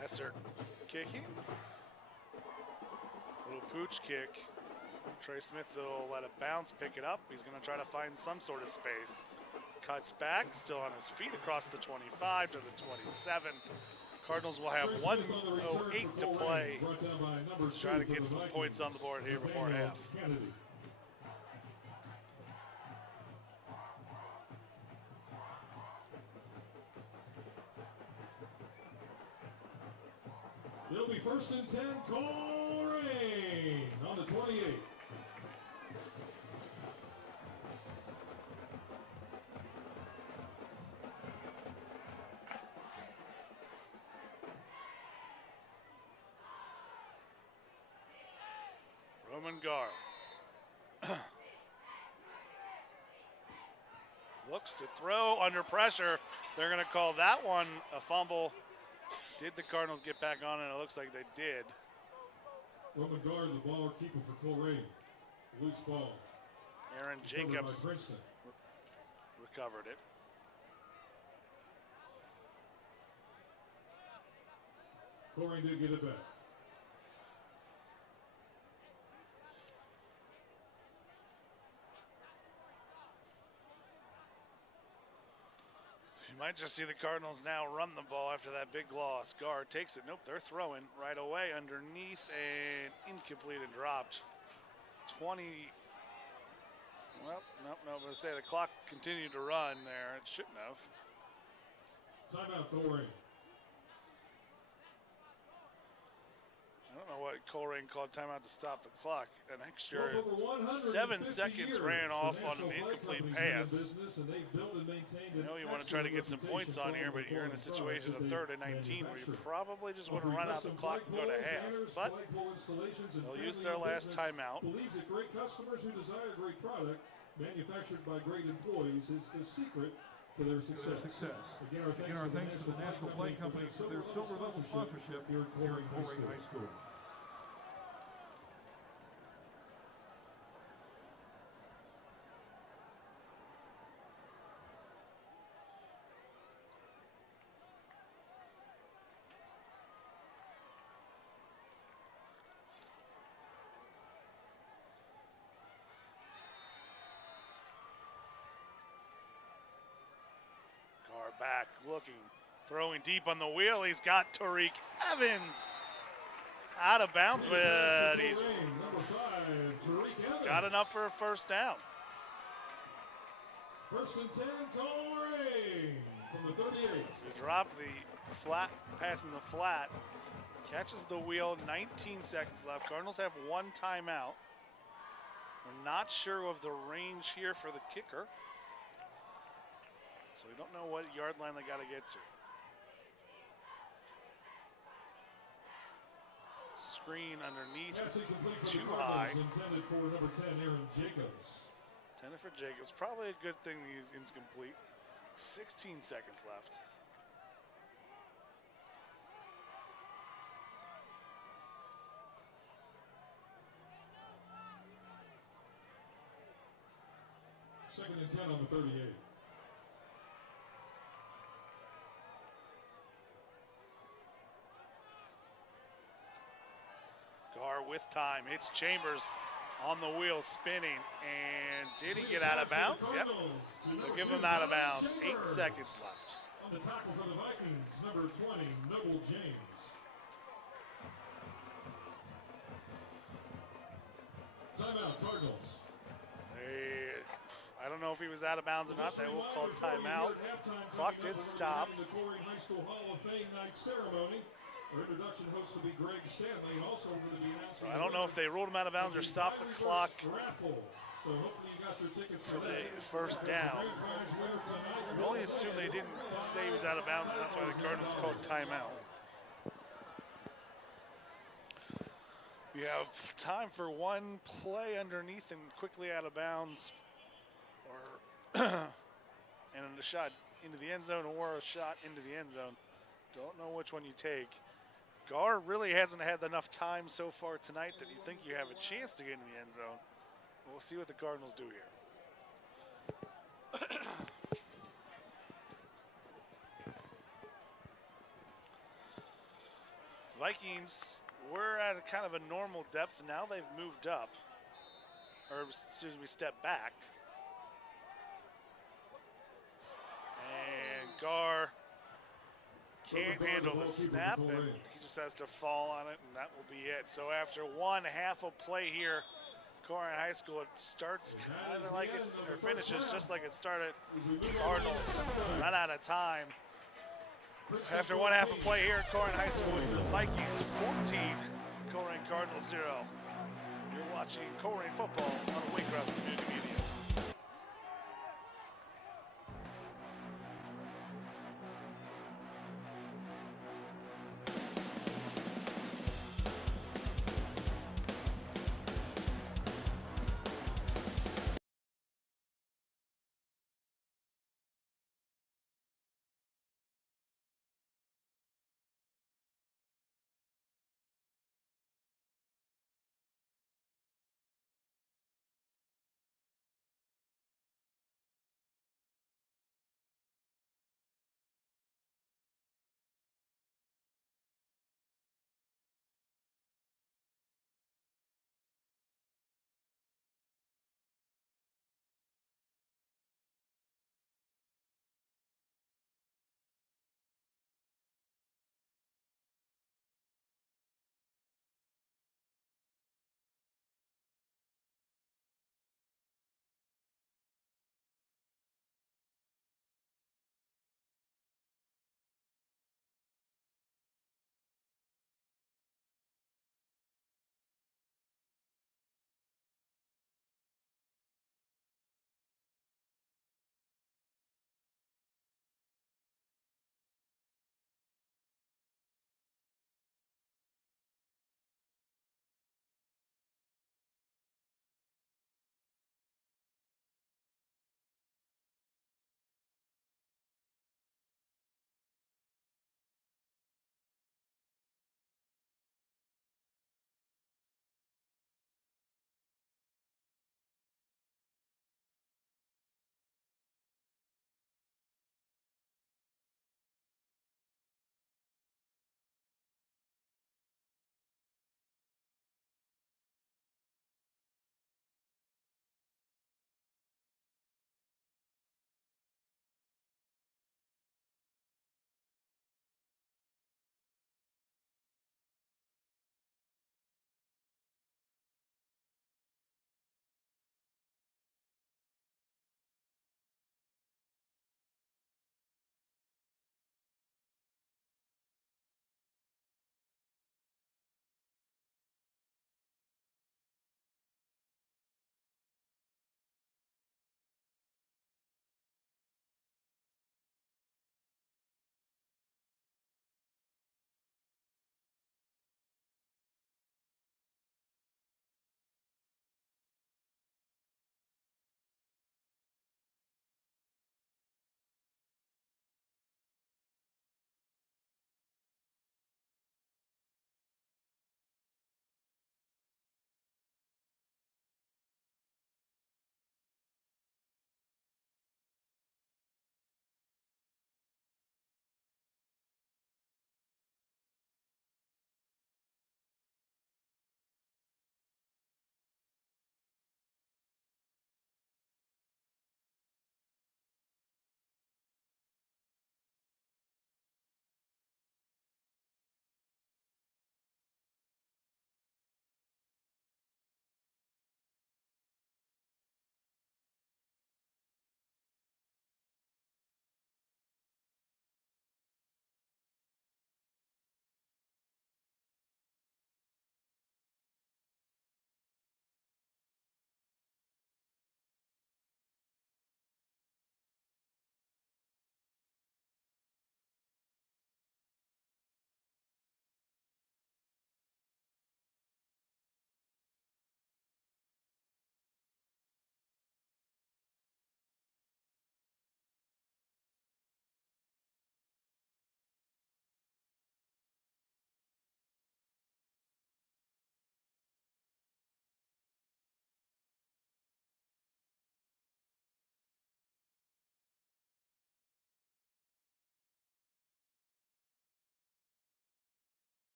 Messer kicking. Little pooch kick. Trey Smith, will let it bounce, pick it up. He's going to try to find some sort of space. Cuts back, still on his feet across the 25 to the 27. Cardinals will have 1:08 to play to try to get some points on the board here before half. It'll be 1st and 10, Colerain on the 28. Roman Gar looks to throw under pressure. They're going to call that one a fumble. Did the Cardinals get back on it? It looks like they did. Roman Gar, the ball keeper for Colerain. Loose ball. Aaron Jacobs recovered it. Colerain did get it back. You might just see the Cardinals now run the ball after that big loss. Gar takes it. Nope, they're throwing right away underneath and incomplete and dropped. 20. Well, nope. I'm going to say the clock continued to run there. It shouldn't have. Timeout, Colerain. I don't know what Colerain called timeout to stop the clock. An extra 7 seconds ran off on an incomplete pass. I know you want to try to get some points on here, but you're in a situation of 3rd and 19 where you probably just want to run out the clock and go to half. But they'll use their last timeout. Believes that great customers who desire great product manufactured by great employees is the secret to their success. Again, our thanks to the National Flag Company for their silver level sponsorship here at Colerain High School. Back looking, throwing deep on the wheel. He's got Tariq Evans out of bounds, but he's got enough for a first down. 1st and 10, Colerain from the 38. So drop the flat, passing the flat, catches the wheel. 19 seconds left. Cardinals have 1 timeout. We're not sure of the range here for the kicker. So we don't know what yard line they got to get to. Screen underneath, too high. Intended for number 10, Aaron Jacobs. Intended for Jacobs. Probably a good thing he's incomplete. 16 seconds left. Second and 10 on the 38. Gar with time. It's Chambers on the wheel spinning. And did he get out of bounds? Yep. They'll give him out of bounds. 8 seconds left. On the tackle for the Vikings, number 20, Noble James. Timeout, Cardinals. I don't know if he was out of bounds or not. They will call timeout. Clock did stop. The Colerain High School Hall of Fame night ceremony. Our introduction host will be Greg Stanley, also going to be So I don't know if they ruled him out of bounds or stopped the clock So hopefully you got your tickets for the first down. I only assume they didn't say he was out of bounds, and that's why the Cardinals called timeout. We have time for 1 play underneath and quickly out of bounds, or and a shot into the end zone or a shot into the end zone. Don't know which one you take. Gar really hasn't had enough time so far tonight that you think you have a chance to get into the end zone. We'll see what the Cardinals do here. Vikings were at a kind of a normal depth. Now they've moved up, or excuse me, step back. And Gar can't handle the snap, and he just has to fall on it, and that will be it. So after one half of play here, Colerain High School, it starts kind of like it, or finishes just like it started. Cardinals run out of time. After one half of play here at Colerain High School, it's the Vikings 14, Colerain Cardinals 0. You're watching Colerain football on Waycross Community Media.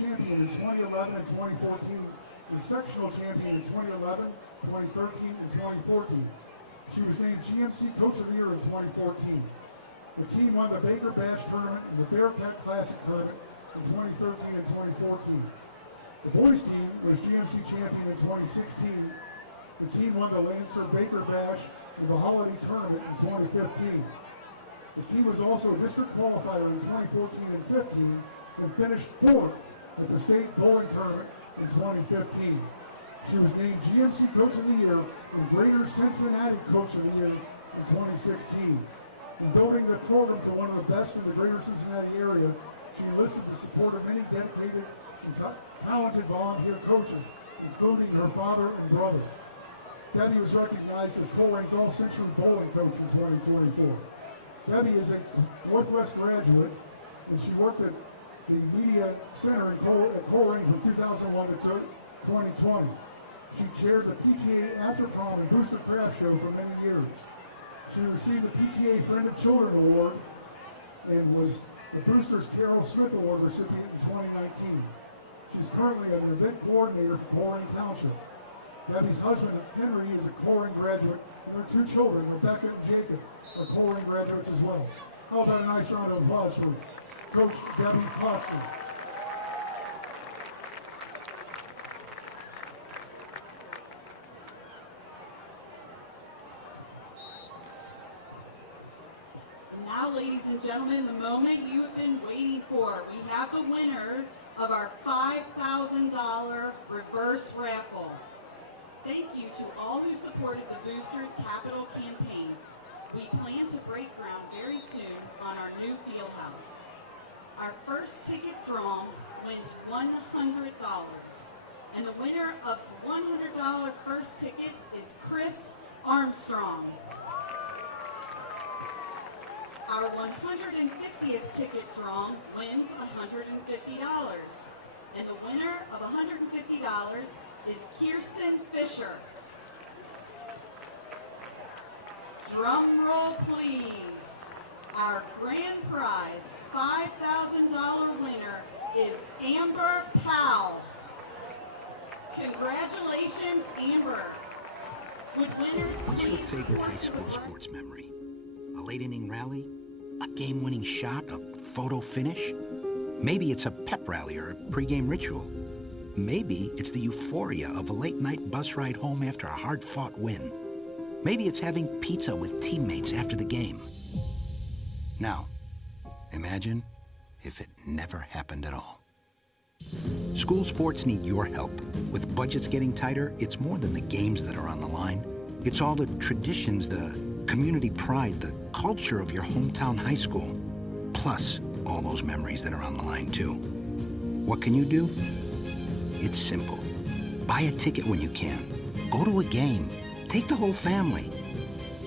champion in 2011 and 2014, the sectional champion in 2011, 2013, and 2014. She was named GMC Coach of the Year in 2014. The team won the Baker Bash Tournament and the Bearcat Classic Tournament in 2013 and 2014. The boys team was GMC champion in 2016. The team won the Lancer Baker Bash and the Holiday Tournament in 2015. The team was also a district qualifier in 2014 and 15 and finished fourth at the state bowling tournament in 2015. She was named GMC Coach of the Year and Greater Cincinnati Coach of the Year in 2016. In building the program to one of the best in the Greater Cincinnati area, she enlisted the support of many dedicated and talented volunteer coaches, including her father and brother. Debbie was recognized as Colerain's All-Century Bowling Coach in 2024. Debbie is a Northwest graduate, and she worked at the Media Center at Colerain from 2001 to 2020. She chaired the PTA After-Prom and Booster Craft Show for many years. She received the PTA Friend of Children Award and was the Boosters Carol Smith Award recipient in 2019. She's currently an event coordinator for Colerain Township. Debbie's husband, Henry, is a Colerain graduate, and her two children, Rebecca and Jacob, are Colerain graduates as well. How about a nice round of applause for Coach Debbie Costin. Now, ladies and gentlemen, the moment you have been waiting for. We have the winner of our $5,000 reverse raffle. Thank you to all who supported the Boosters Capital campaign. We plan to break ground very soon on our new field house. Our first ticket draw wins $100, and the winner of the $100 first ticket is Chris Armstrong. Our 150th ticket draw wins $150, and the winner of $150 is Kirsten Fisher. Drum roll, please. Our grand prize $5,000 winner is Amber Powell. Congratulations, Amber. Would winners What's your please favorite report high to the school board? sports memory? A late inning rally? A game-winning shot? A photo finish? Maybe it's a pep rally or a pregame ritual. Maybe it's the euphoria of a late-night bus ride home after a hard-fought win. Maybe it's having pizza with teammates after the game. Now, imagine if it never happened at all. School sports need your help. With budgets getting tighter, it's more than the games that are on the line. It's all the traditions, the community pride, the culture of your hometown high school, plus all those memories that are on the line, too. What can you do? It's simple. Buy a ticket when you can. Go to a game. Take the whole family.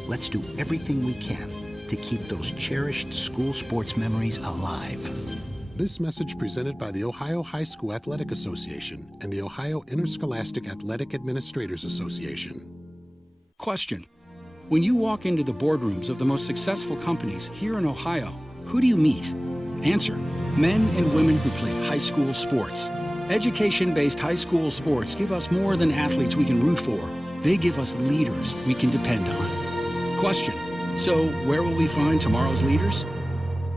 Let's do everything we can to keep those cherished school sports memories alive. This message presented by the Ohio High School Athletic Association and the Ohio Interscholastic Athletic Administrators Association. Question. When you walk into the boardrooms of the most successful companies here in Ohio, who do you meet? Answer. Men and women who played high school sports. Education-based high school sports give us more than athletes we can root for. They give us leaders we can depend on. Question. So where will we find tomorrow's leaders?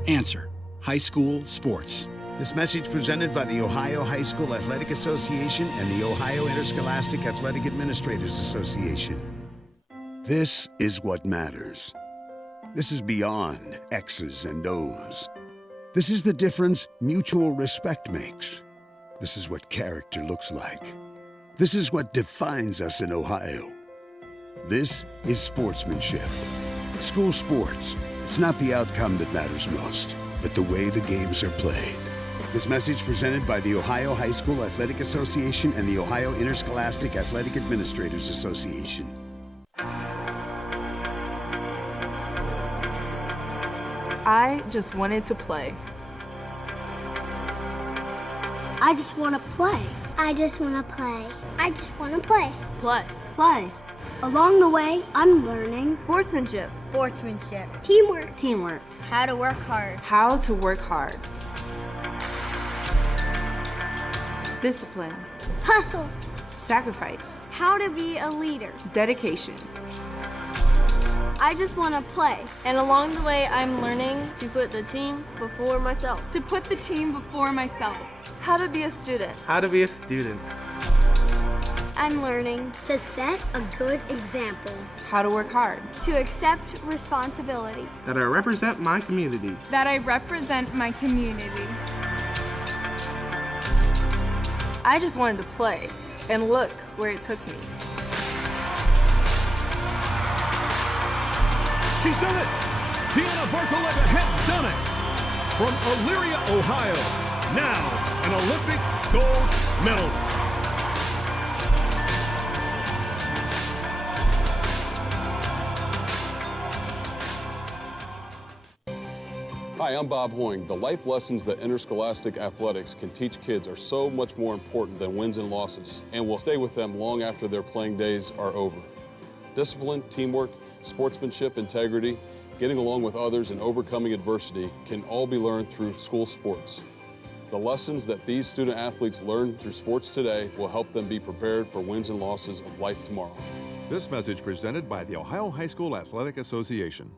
Answer. High school sports. This message presented by the Ohio High School Athletic Association and the Ohio Interscholastic Athletic Administrators Association. This is what matters. This is beyond X's and O's. This is the difference mutual respect makes. This is what character looks like. This is what defines us in Ohio. This is sportsmanship. School sports, it's not the outcome that matters most, but the way the games are played. This message presented by the Ohio High School Athletic Association and the Ohio Interscholastic Athletic Administrators Association. I just wanted to play. I just want to play. I just want to play. I just want to play. Play. Play. Along the way, I'm learning Sportsmanship. Sportsmanship. Teamwork. Teamwork. How to work hard. How to work hard. Discipline. Hustle. Sacrifice. How to be a leader. Dedication. I just want to play. And along the way, I'm learning to put the team before myself. To put the team before myself. How to be a student. How to be a student. I'm learning to set a good example. How to work hard. To accept responsibility. That I represent my community. That I represent my community. I just wanted to play, and look where it took me. She's done it! Tiana Bartoletta has done it! From Elyria, Ohio, now an Olympic gold medalist. Hi, I'm Bob Hoying. The life lessons that interscholastic athletics can teach kids are so much more important than wins and losses, and will stay with them long after their playing days are over. Discipline, teamwork, sportsmanship, integrity, getting along with others, and overcoming adversity can all be learned through school sports. The lessons that these student athletes learn through sports today will help them be prepared for wins and losses of life tomorrow. This message presented by the Ohio High School Athletic Association.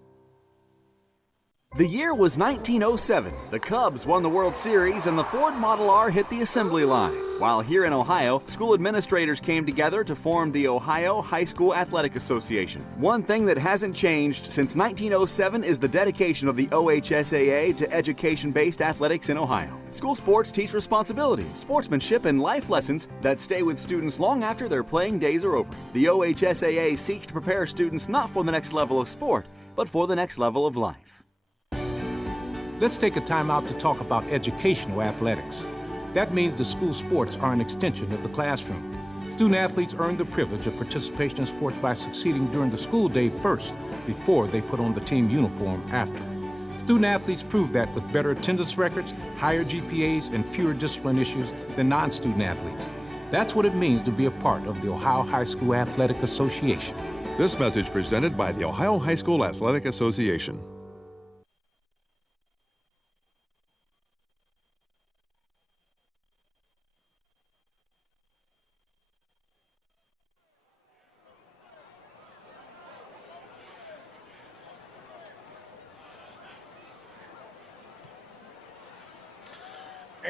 The year was 1907. The Cubs won the World Series and the Ford Model R hit the assembly line. While here in Ohio, school administrators came together to form the Ohio High School Athletic Association. One thing that hasn't changed since 1907 is the dedication of the OHSAA to education-based athletics in Ohio. School sports teach responsibility, sportsmanship, and life lessons that stay with students long after their playing days are over. The OHSAA seeks to prepare students not for the next level of sport, but for the next level of life. Let's take a time out to talk about educational athletics. That means the school sports are an extension of the classroom. Student athletes earn the privilege of participation in sports by succeeding during the school day first, before they put on the team uniform after. Student athletes prove that with better attendance records, higher GPAs, and fewer discipline issues than non-student athletes. That's what it means to be a part of the Ohio High School Athletic Association. This message presented by the Ohio High School Athletic Association.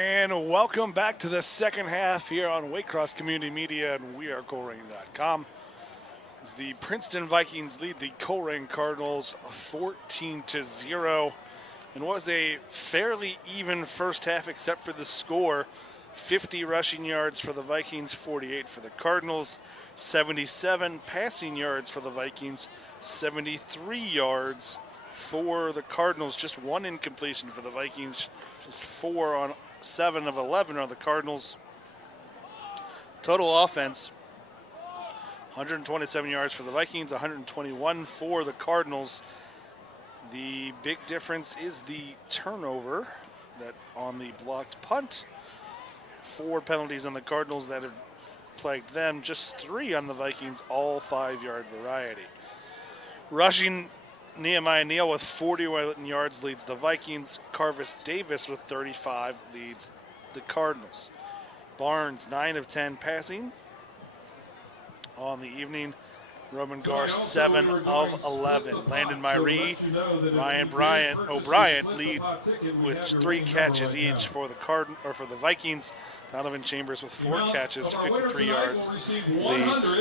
And welcome back to the second half here on Waycross Community Media and wearecolerain.com. As the Princeton Vikings lead the Colerain Cardinals 14-0. And was a fairly even first half except for the score. 50 rushing yards for the Vikings, 48 for the Cardinals. 77 passing yards for the Vikings, 73 yards for the Cardinals. Just one incompletion for the Vikings. Just 4 on 7 of 11 are the Cardinals. Total offense, 127 yards for the Vikings, 121 for the Cardinals. The big difference is the turnover that on the blocked punt. 4 penalties on the Cardinals that have plagued them, just 3 on the Vikings, all 5-yard variety. Rushing, Nehemiah Neal with 41 yards leads the Vikings. Carvis Davis with 35 leads the Cardinals. Barnes, 9 of 10 passing on the evening. Roman Gar, 7 of 11. Landon Myrie, Ryan O'Brien lead with 3 catches each for the Vikings. Donovan Chambers with 4 catches, 53 yards, leads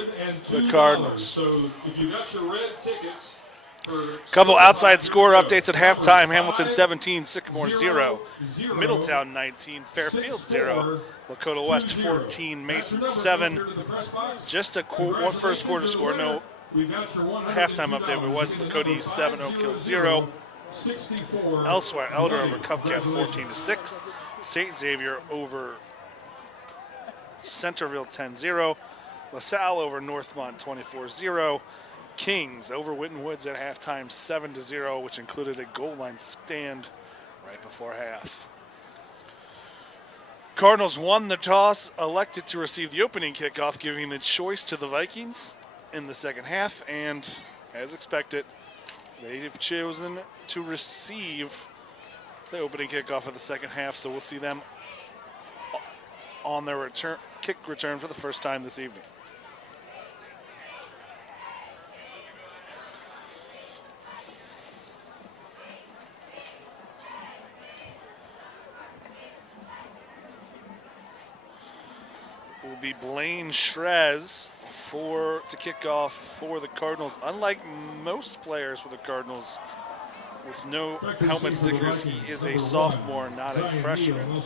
the Cardinals. So if you got your red tickets, couple outside score updates at halftime. Hamilton 17, Sycamore 0. Middletown 19, Fairfield 0. Lakota West 14, Mason 7. Just one first quarter score, no halftime update. It was Lakota East 7, Oak Hill 0. Elsewhere, Elder over Covcath 14-6. St. Xavier over Centerville 10-0. LaSalle over Northmont 24-0. Kings over Winton Woods at halftime 7-0, which included a goal line stand right before half. Cardinals won the toss, elected to receive the opening kickoff, giving the choice to the Vikings in the second half, and as expected, they've chosen to receive the opening kickoff of the second half, so we'll see them on their kick return for the first time this evening. Will be Blaine Shrez to kick off for the Cardinals. Unlike most players for the Cardinals with no helmet stickers, he is a sophomore, not a freshman. I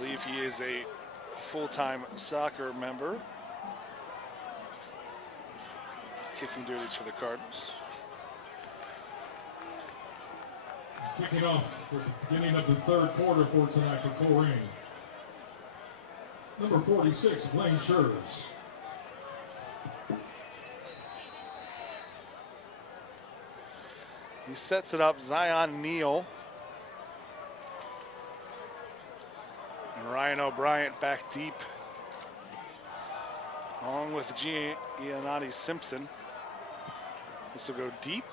believe he is a full-time soccer member. Kicking duties for the Cardinals. Kicking off for the beginning of the third quarter for tonight for Colerain. Number 46, Blaine Scherz. He sets it up, Zion Neal. And Ryan O'Brien back deep. Along with Giannotti Simpson. This will go deep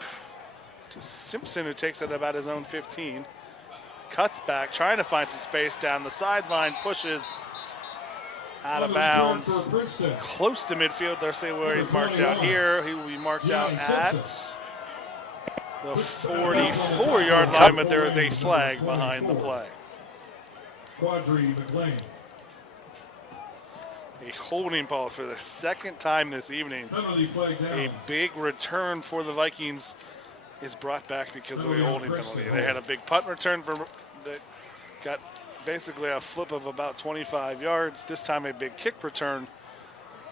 to Simpson, who takes it about his own 15. Cuts back, trying to find some space down the sideline, pushes out of bounds, close to midfield. They'll say where he's marked out here. He will be marked out at the 44-yard line, but there is a flag behind the play. Quadri McLean. A holding ball for the second time this evening. A big return for the Vikings is brought back because of the holding penalty. They had a big punt return that got basically a flip of about 25 yards. This time a big kick return.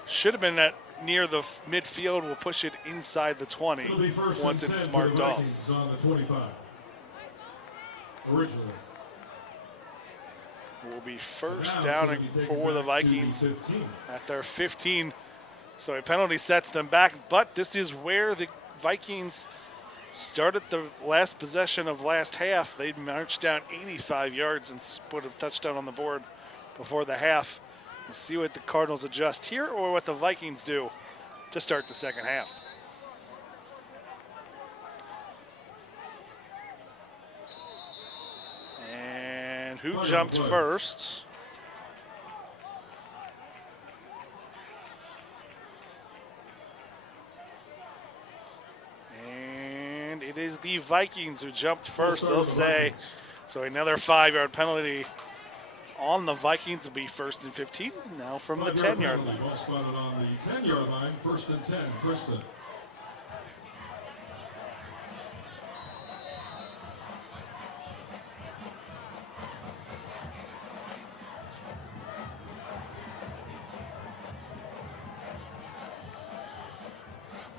Should have been near the midfield. Will push it inside the 20 once it's marked off. On the 25. Originally. Will be first down for the Vikings at their 15. So a penalty sets them back, but this is where the Vikings started the last possession of last half. They marched down 85 yards and put a touchdown on the board before the half. We'll see what the Cardinals adjust here or what the Vikings do to start the second half. And who jumped first? And it is the Vikings who jumped first, they'll say. So another 5-yard penalty on the Vikings will be first and 15, now from the 10-yard line. Well spotted on the 10-yard line, first and 10, Princeton.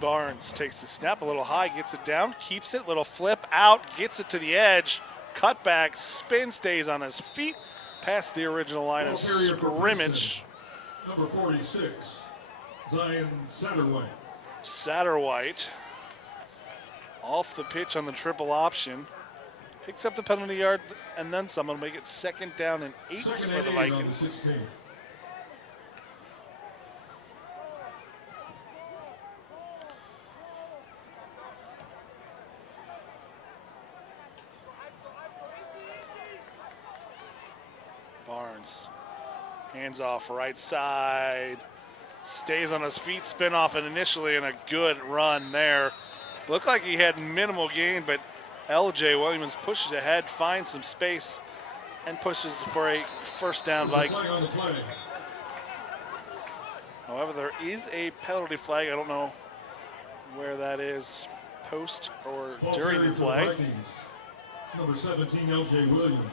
Barnes takes the snap a little high, gets it down, keeps it, little flip out, gets it to the edge, cut back, spin, stays on his feet, past the original line of scrimmage. Number 46, Zion Satterwhite. Satterwhite off the pitch on the triple option. Picks up the penalty yard and then some. Will make it second down and 8 for the Vikings. Barnes, hands off right side, stays on his feet, spin off and initially in a good run there. Looked like he had minimal gain, but LJ Williams pushes ahead, finds some space, and pushes for a first down Vikings. However, there is a penalty flag. I don't know where that is, post or during the play. Number 17, LJ Williams.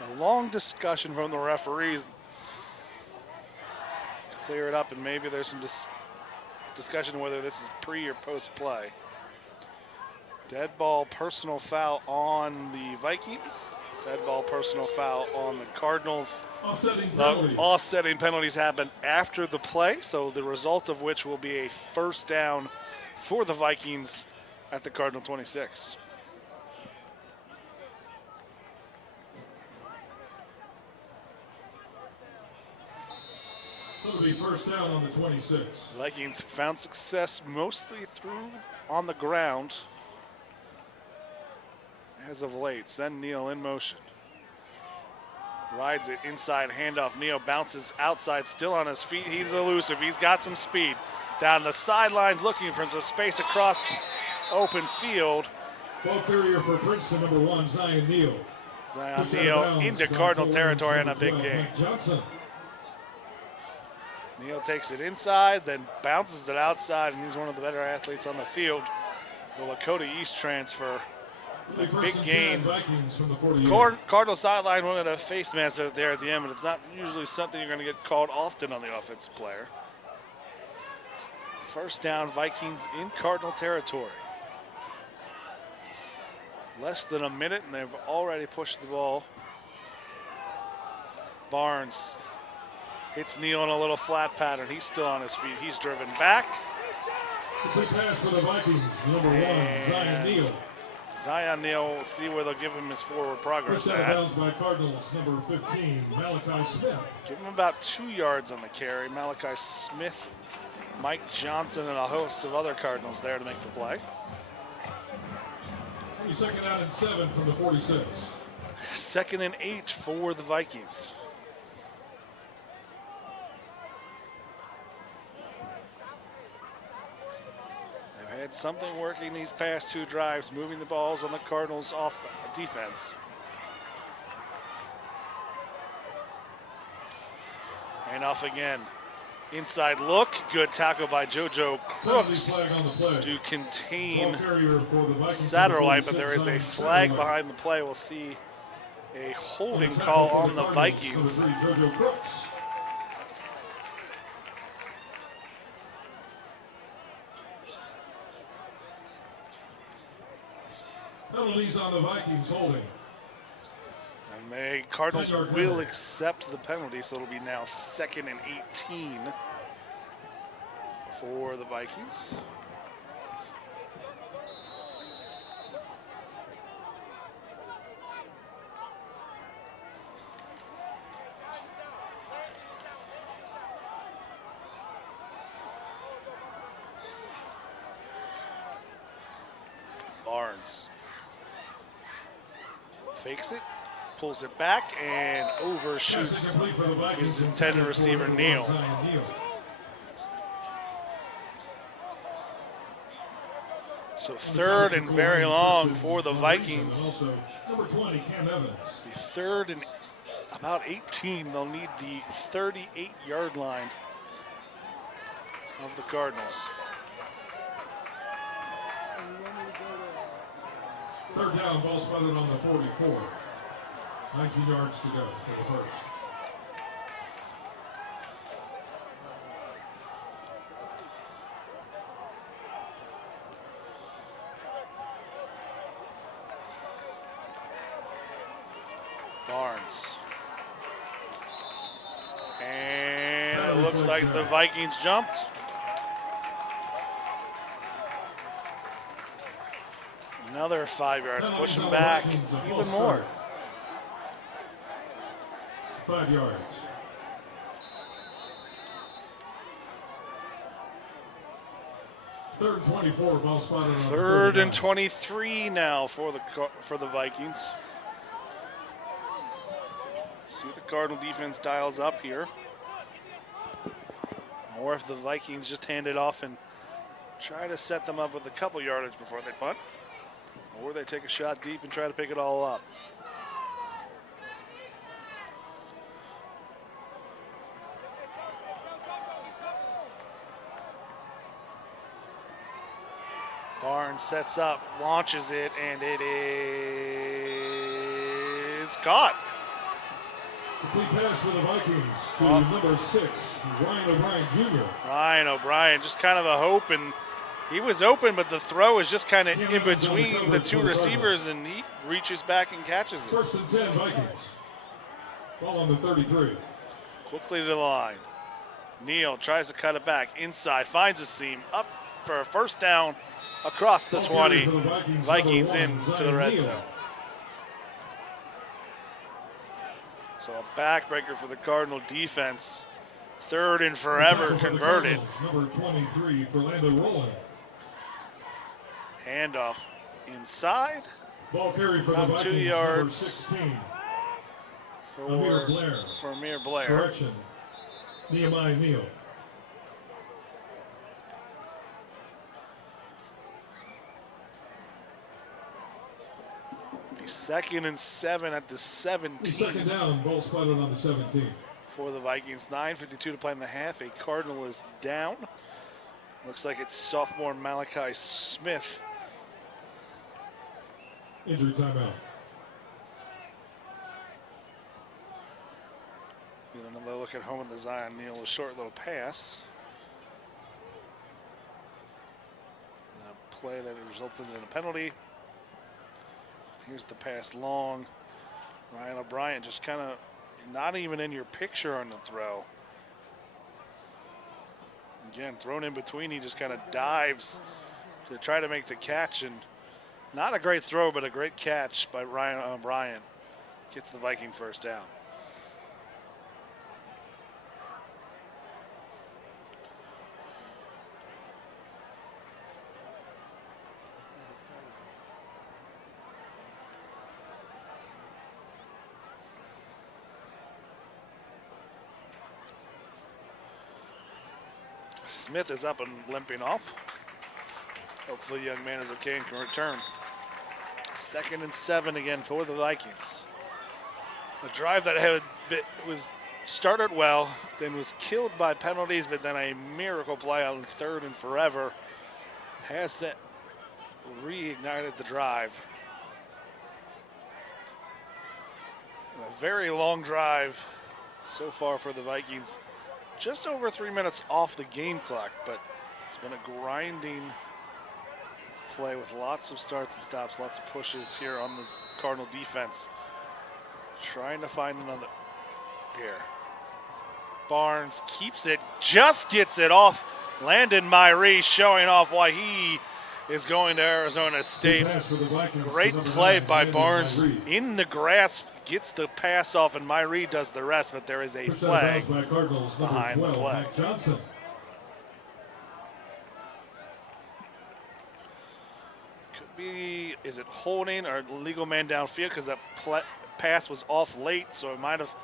A long discussion from the referees to clear it up, and maybe there's some discussion whether this is pre or post play. Dead ball personal foul on the Vikings. Dead ball personal foul on the Cardinals. Offsetting penalties happen after the play, so the result of which will be a first down for the Vikings at the Cardinal 26. It'll be first down on the 26. Vikings found success mostly through on the ground as of late. Send Neal in motion. Rides it inside, handoff. Neal bounces outside, still on his feet. He's elusive. He's got some speed. Down the sidelines, looking for some space across open field. Ball carrier for Princeton, number 1, Zion Neal. Zion Neal into Cardinal territory on a big game. Neal takes it inside, then bounces it outside, and he's one of the better athletes on the field. The Lakota East transfer. A big gain. Cardinal sideline wanted a face mask there at the end, but it's not usually something you're going to get called often on the offensive player. First down, Vikings in Cardinal territory. Less than a minute, and they've already pushed the ball. Barnes hits Neal in a little flat pattern. He's still on his feet. He's driven back. The quick pass for the Vikings, number 1, Zion Neal. Zion Neal, let's see where they'll give him his forward progress First out of bounds by Cardinals, number 15, Malachi Smith. Give him about 2 yards on the carry. Malachi Smith, Mike Johnson, and a host of other Cardinals there to make the play. Second out and 7 from the 46. Second and 8 for the Vikings. They've had something working these past 2 drives, moving the balls on the Cardinals off defense. And off again. Inside look, good tackle by JoJo Crooks to contain Satterwhite, but there is a flag behind the play. We'll see a holding call on the Vikings. Penalties on the Vikings holding. And the Cardinals will accept the penalty, so it'll be now 2nd and 18 for the Vikings. Barnes fakes it, pulls it back, and overshoots his intended receiver, Neal. So 3rd and very long for the Vikings. Number 20, Cam Evans. The 3rd and about 18. They'll need the 38-yard line of the Cardinals. 3rd down, ball spotted on the 44. 19 yards to go for the first. Barnes. And it looks like the Vikings jumped. Another 5 yards, push them back even more. 5 yards. Third and 24, ball spotted on 3rd and 23 now for the Vikings. See what the Cardinal defense dials up here. Or if the Vikings just hand it off and try to set them up with a couple yardage before they punt. Or they take a shot deep and try to pick it all up. Barnes sets up, launches it, and it is caught. Complete pass for the Vikings to number 6, Ryan O'Brien Jr. Ryan O'Brien, just kind of a hope, and he was open, but the throw is just kind of in between the 2 receivers, and he reaches back and catches it. 1st and 10 Vikings. Ball on the 33. Quickly to the line. Neal tries to cut it back inside, finds a seam, up for a first down across the 20. Vikings into the red zone. So a backbreaker for the Cardinal defense. Third and forever converted. Number 23, Fernando Roland. Handoff inside. Ball carry for the About 2 Vikings, yards. number 16. For Amir Blair. Correction, Nehemiah Neal. Second and 7 at the 17. Second down, ball spotted on the 17. For the Vikings, 9:52 to play in the half. A Cardinal is down. Looks like it's sophomore Malachi Smith. Injury timeout. Get another look at home in the Zion Neal, a short little pass. A play that resulted in a penalty. Here's the pass long. Ryan O'Brien just kind of not even in your picture on the throw. Again, thrown in between, he just kind of dives to try to make the catch. And not a great throw, but a great catch by Ryan O'Brien. Gets the Viking first down. Smith is up and limping off. Hopefully, young man is okay and can return. Second and 7 again for the Vikings. A drive that was started well, then was killed by penalties, but then a miracle play on third and forever has that reignited the drive. A very long drive so far for the Vikings. Just over 3 minutes off the game clock, but it's been a grinding play with lots of starts and stops, lots of pushes here on this Cardinal defense. Trying to find another here. Barnes keeps it, just gets it off. Landon Myrie showing off why he is going to Arizona State. Great play by Barnes in the grasp. Gets the pass off, and Myrie does the rest, but there is a flag behind the play. Could be, is it holding or legal man downfield, because that pass was off late, so it might have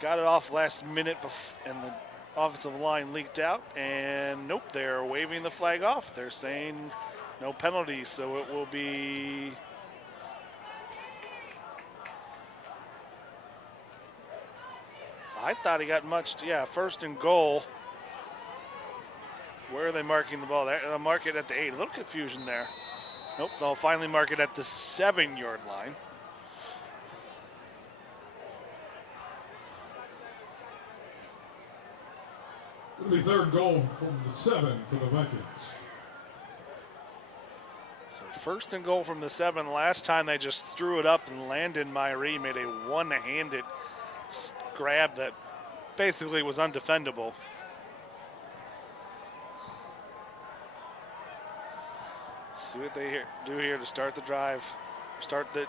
got it off last minute, and the offensive line leaked out, and nope, they're waving the flag off. They're saying no penalty, so it will be I thought he got much, yeah, first and goal. Where are they marking the ball? They'll mark it at the 8. A little confusion there. Nope, they'll finally mark it at the 7-yard line. It'll be third goal from the 7 for the Vikings. So first and goal from the 7. Last time they just threw it up, and Landon Myrie made a one-handed grab that basically was undefendable. See what they do here to start the drive, start the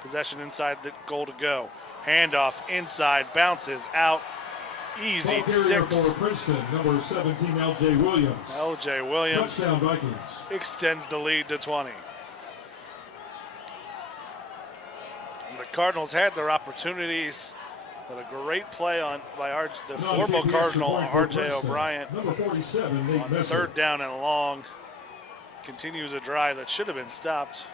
possession inside the goal to go. Handoff inside, bounces out, easy 6. For Princeton, number 17, L.J. Williams. L.J. Williams touchdown Vikings. Extends the lead to 20. And the Cardinals had their opportunities. But a great play by the former Cardinal, R.J. O'Brien, on the third down and long. Continues a drive that should have been stopped.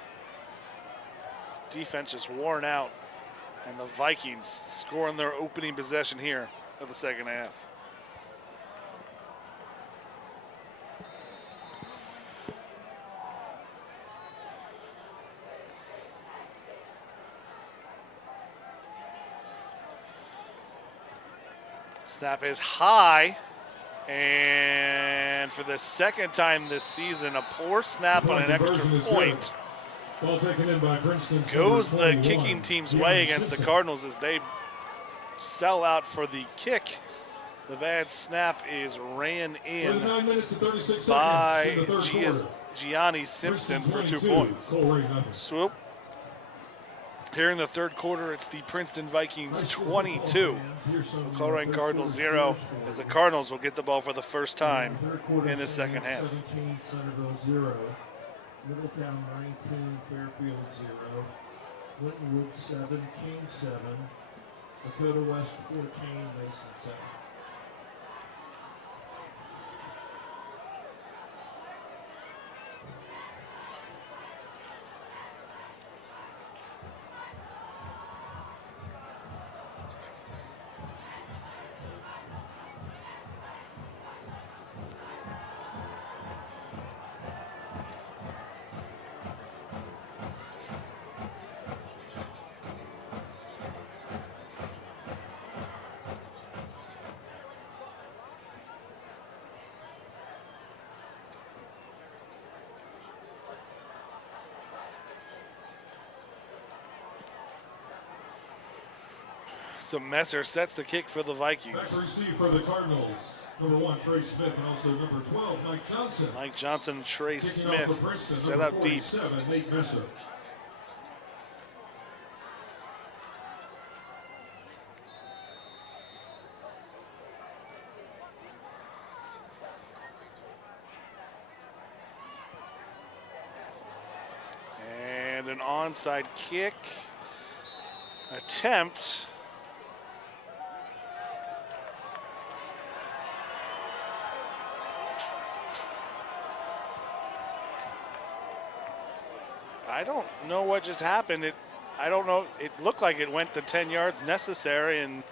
Defense just worn out, and the Vikings scoring their opening possession here of the second half. Snap is high, and for the second time this season, a poor snap on an extra point. Ball taken in by Princeton. Goes the kicking team's way against the Cardinals as they sell out for the kick. The bad snap is ran in by Gianni Simpson for 2 points. Swoop. Here in the third quarter, it's the Princeton Vikings 22, the Colerain Cardinals 0, as the Cardinals will get the ball for the first time in the second half. 17, Centerville 0. Middletown 19, Fairfield 0. Clintonwood 7, King 7. Dakota West 14, Mason 7. So Messer sets the kick for the Vikings. Back receive for the Cardinals. Number 1, Trey Smith, and also number 12, Mike Johnson. Mike Johnson and Trey Kicking off Smith for Princeton, set number up deep. 47, Nate Visser. And an onside kick attempt. I don't know what just happened. I don't know. It looked like it went the 10 yards necessary, and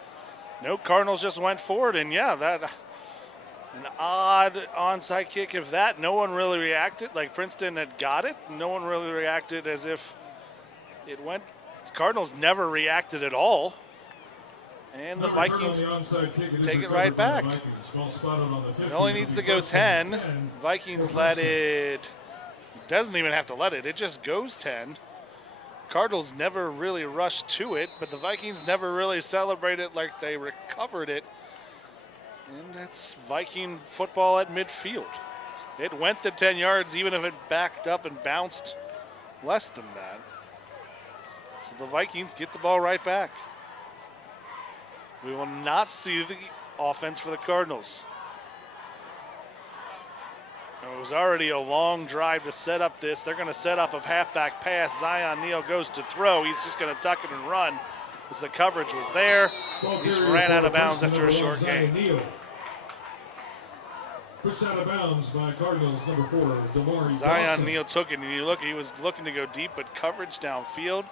no, Cardinals just went forward. And yeah, that an odd onside kick. If that, no one really reacted. Like Princeton had got it. No one really reacted as if it went. Cardinals never reacted at all. And the Vikings take it right back. It only needs to go 10. Vikings let it. Doesn't even have to let it. It just goes 10. Cardinals never really rushed to it, but the Vikings never really celebrated like they recovered it. And that's Viking football at midfield. It went the 10 yards, even if it backed up and bounced less than that. So the Vikings get the ball right back. We will not see the offense for the Cardinals. It was already a long drive to set up this. They're going to set up a halfback pass. Zion Neal goes to throw. He's just going to tuck it and run as the coverage was there. He just ran out of bounds after a short gain. Pushed out of bounds by Cardinals, number 4, Damari Zion Neal took it, and he was looking to go deep, but coverage downfield.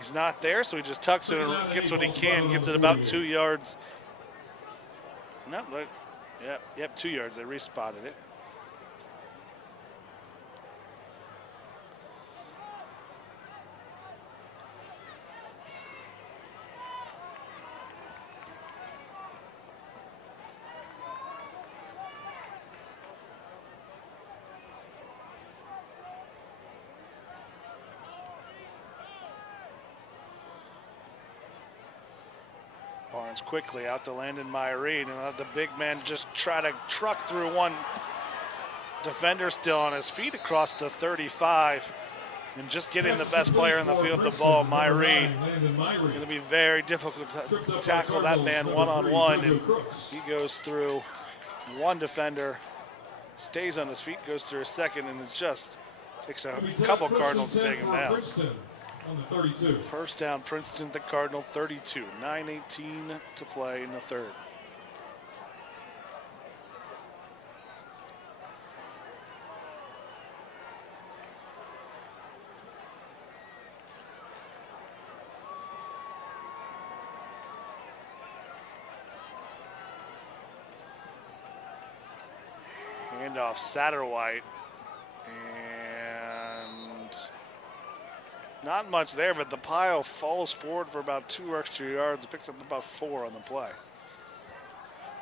He's not there, so he just tucks it and gets what he can. Gets it about 2 yards. No, look. Yep, 2 yards. They respotted it. Barnes quickly out to Landon Myrene, and let the big man just try to truck through one defender still on his feet across the 35, and just getting the best player in the field the ball, Myrene. Going to be very difficult to tackle that man one-on-one, and he goes through one defender, stays on his feet, goes through a second, and it just takes a couple Cardinals to take him down. On the 32. First down, Princeton, the Cardinal, 32. 9:18 to play in the third. Handoff, Satterwhite. Not much there, but the pile falls forward for about 2 extra yards. Picks up about 4 on the play.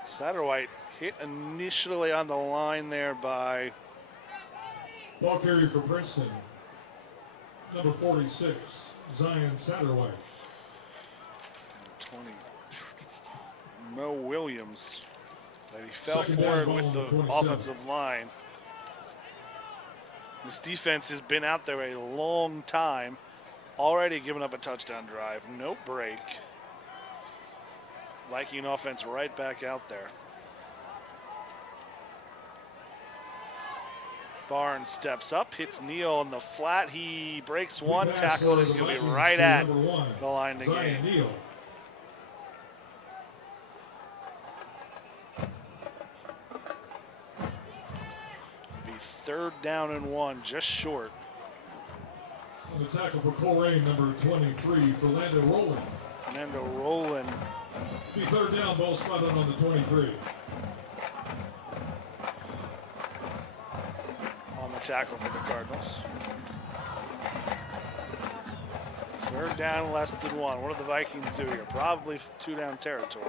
Satterwhite hit initially on the line there by. Ball carry for Princeton. Number 46, Zion Satterwhite. 20. Mo Williams. He fell forward with the offensive line. This defense has been out there a long time. already given up a touchdown drive. No break. Viking offense right back out there. Barnes steps up, hits Neal on the flat. He breaks one tackle and is going to be right at the line to gain. Be 3rd down and 1, just short. On the tackle for Colerain, number 23, Fernando Rowland. Fernando Rowland. Be 3rd down, ball spotted on the 23. On the tackle for the Cardinals. 3rd down, less than 1. What do the Vikings do here? Probably 2-down territory.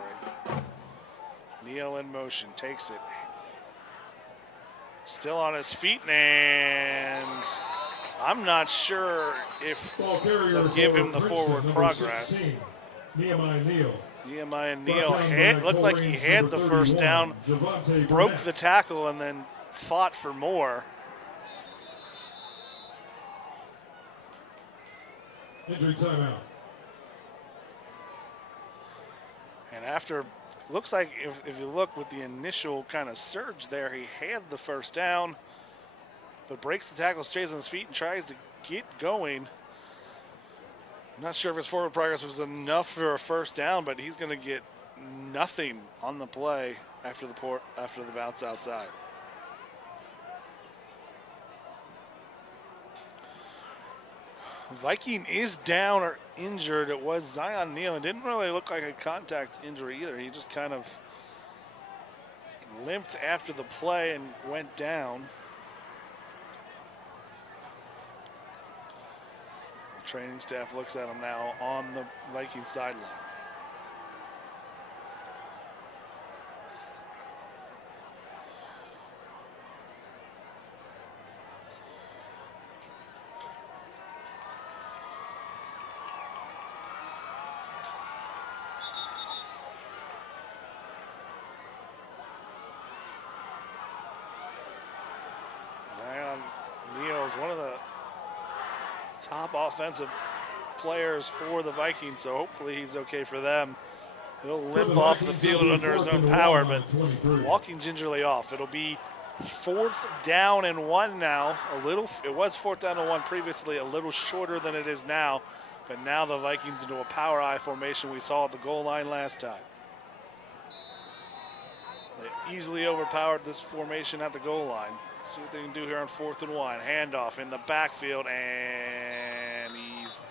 Neal in motion, takes it. Still on his feet, and I'm not sure if they'll give him the forward progress. 16, Nehemiah Neal. Nehemiah Neal looked like he had the first down, broke the tackle, and then fought for more. Injury timeout. And after, looks like if you look with the initial kind of surge there, he had the first down, but breaks the tackle, stays on his feet, and tries to get going. I'm not sure if his forward progress was enough for a first down, but he's going to get nothing on the play after the bounce outside. Viking is down or injured. It was Zion Neal. It didn't really look like a contact injury either. He just kind of limped after the play and went down. The training staff looks at him now on the Viking sideline. Zion Neal is one of the top offensive players for the Vikings, so hopefully he's okay for them. He'll limp off the field under his own power, but walking gingerly off. It'll be 4th down and 1 now. It was 4th down and 1 previously, a little shorter than it is now, but now the Vikings into a power I formation we saw at the goal line last time. They easily overpowered this formation at the goal line. Let's see what they can do here on 4th and 1. Handoff in the backfield, and he's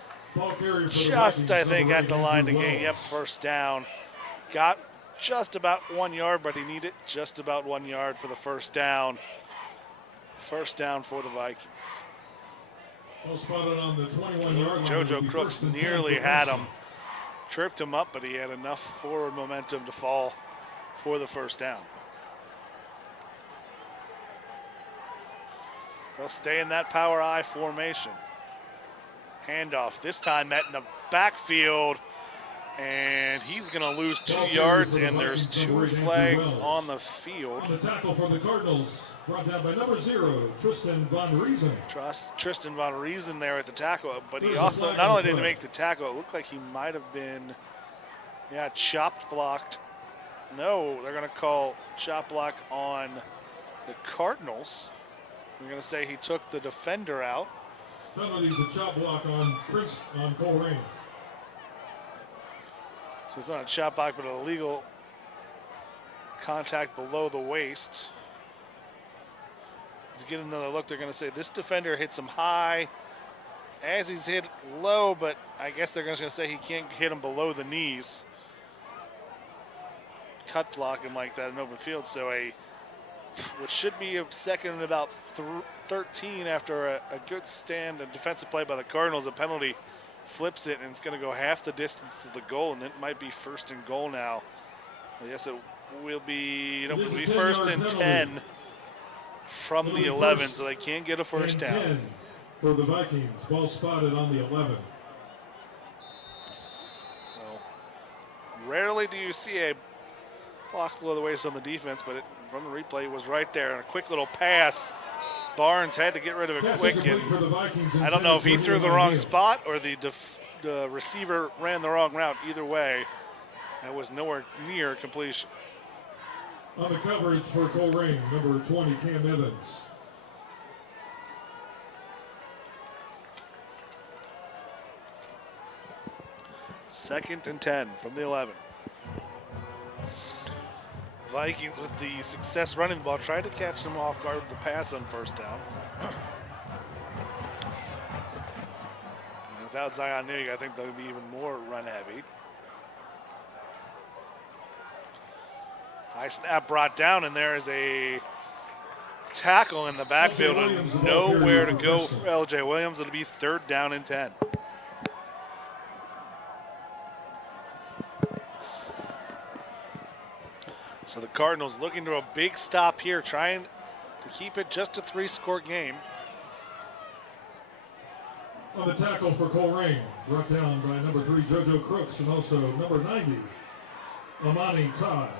just, I think, at the line to gain. Yep, first down. Got just about 1 yard, but he needed just about 1 yard for the first down. First down for the Vikings. On the 21-yard line. JoJo Crooks nearly had him. Tripped him up, but he had enough forward momentum to fall for the first down. They'll stay in that power I formation. Handoff, this time met in the backfield, and he's going to lose 2 yards, and there's 2 flags on the field. On the tackle for the Cardinals, brought down by number 0, Tristan Von Riesen. Tristan Von Riesen there at the tackle, but he also, not only did he make the tackle, it looked like he might have been, chopped blocked. No, they're going to call chop block on the Cardinals. We're going to say he took the defender out. Penalties a chop block on Princeton, on Colerain. So it's not a chop block, but an illegal contact below the waist. He's getting another look. They're going to say this defender hits him high as he's hit low, but I guess they're just going to say he can't hit him below the knees. Cut block him like that in open field. So which should be a second and about 13 after a good stand and defensive play by the Cardinals. A penalty flips it, and it's going to go half the distance to the goal, and it might be 1st and goal now. I guess it will be, it'll be 1st and 10 from the 11, so they can't get a first down. 10 for the Vikings, ball spotted on the 11. So rarely do you see a block below the waist on the defense, but from the replay, it was right there. And a quick little pass Barnes had to get rid of it quick, and I don't know if he threw the wrong spot or the receiver ran the wrong route. Either way, that was nowhere near completion. On the coverage for Colerain, number 20, Cam Evans. Second and 10 from the 11. Vikings with the success running the ball, tried to catch them off guard with the pass on first down. Without Zion Nig, I think they'll be even more run heavy. High snap brought down, and there is a tackle in the backfield and nowhere to go for L.J. Williams. It'll be 3rd down and 10. So the Cardinals looking to a big stop here, trying to keep it just a 3-score game. On the tackle for Colerain, brought down by number 3, JoJo Crooks, and also number 90, Amani Todd.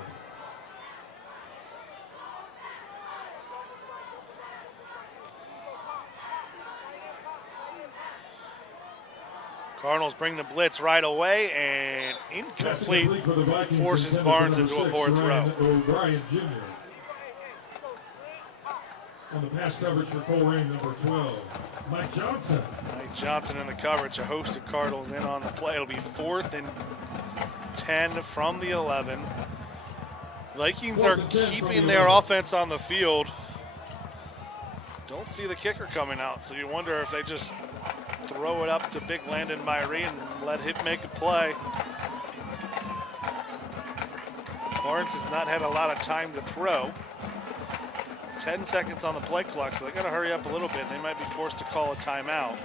Cardinals bring the blitz right away, and incomplete, forces Barnes into a 4th row. O'Brien Jr. On the pass coverage for Colerain, number 12, Mike Johnson. Mike Johnson in the coverage, a host of Cardinals in on the play. It'll be 4th and 10 from the 11. Vikings are keeping their offense on the field. Don't see the kicker coming out, so you wonder if they just throw it up to big Landon Myrie and let him make a play. Barnes has not had a lot of time to throw. 10 seconds on the play clock, so they got to hurry up a little bit. They might be forced to call a timeout.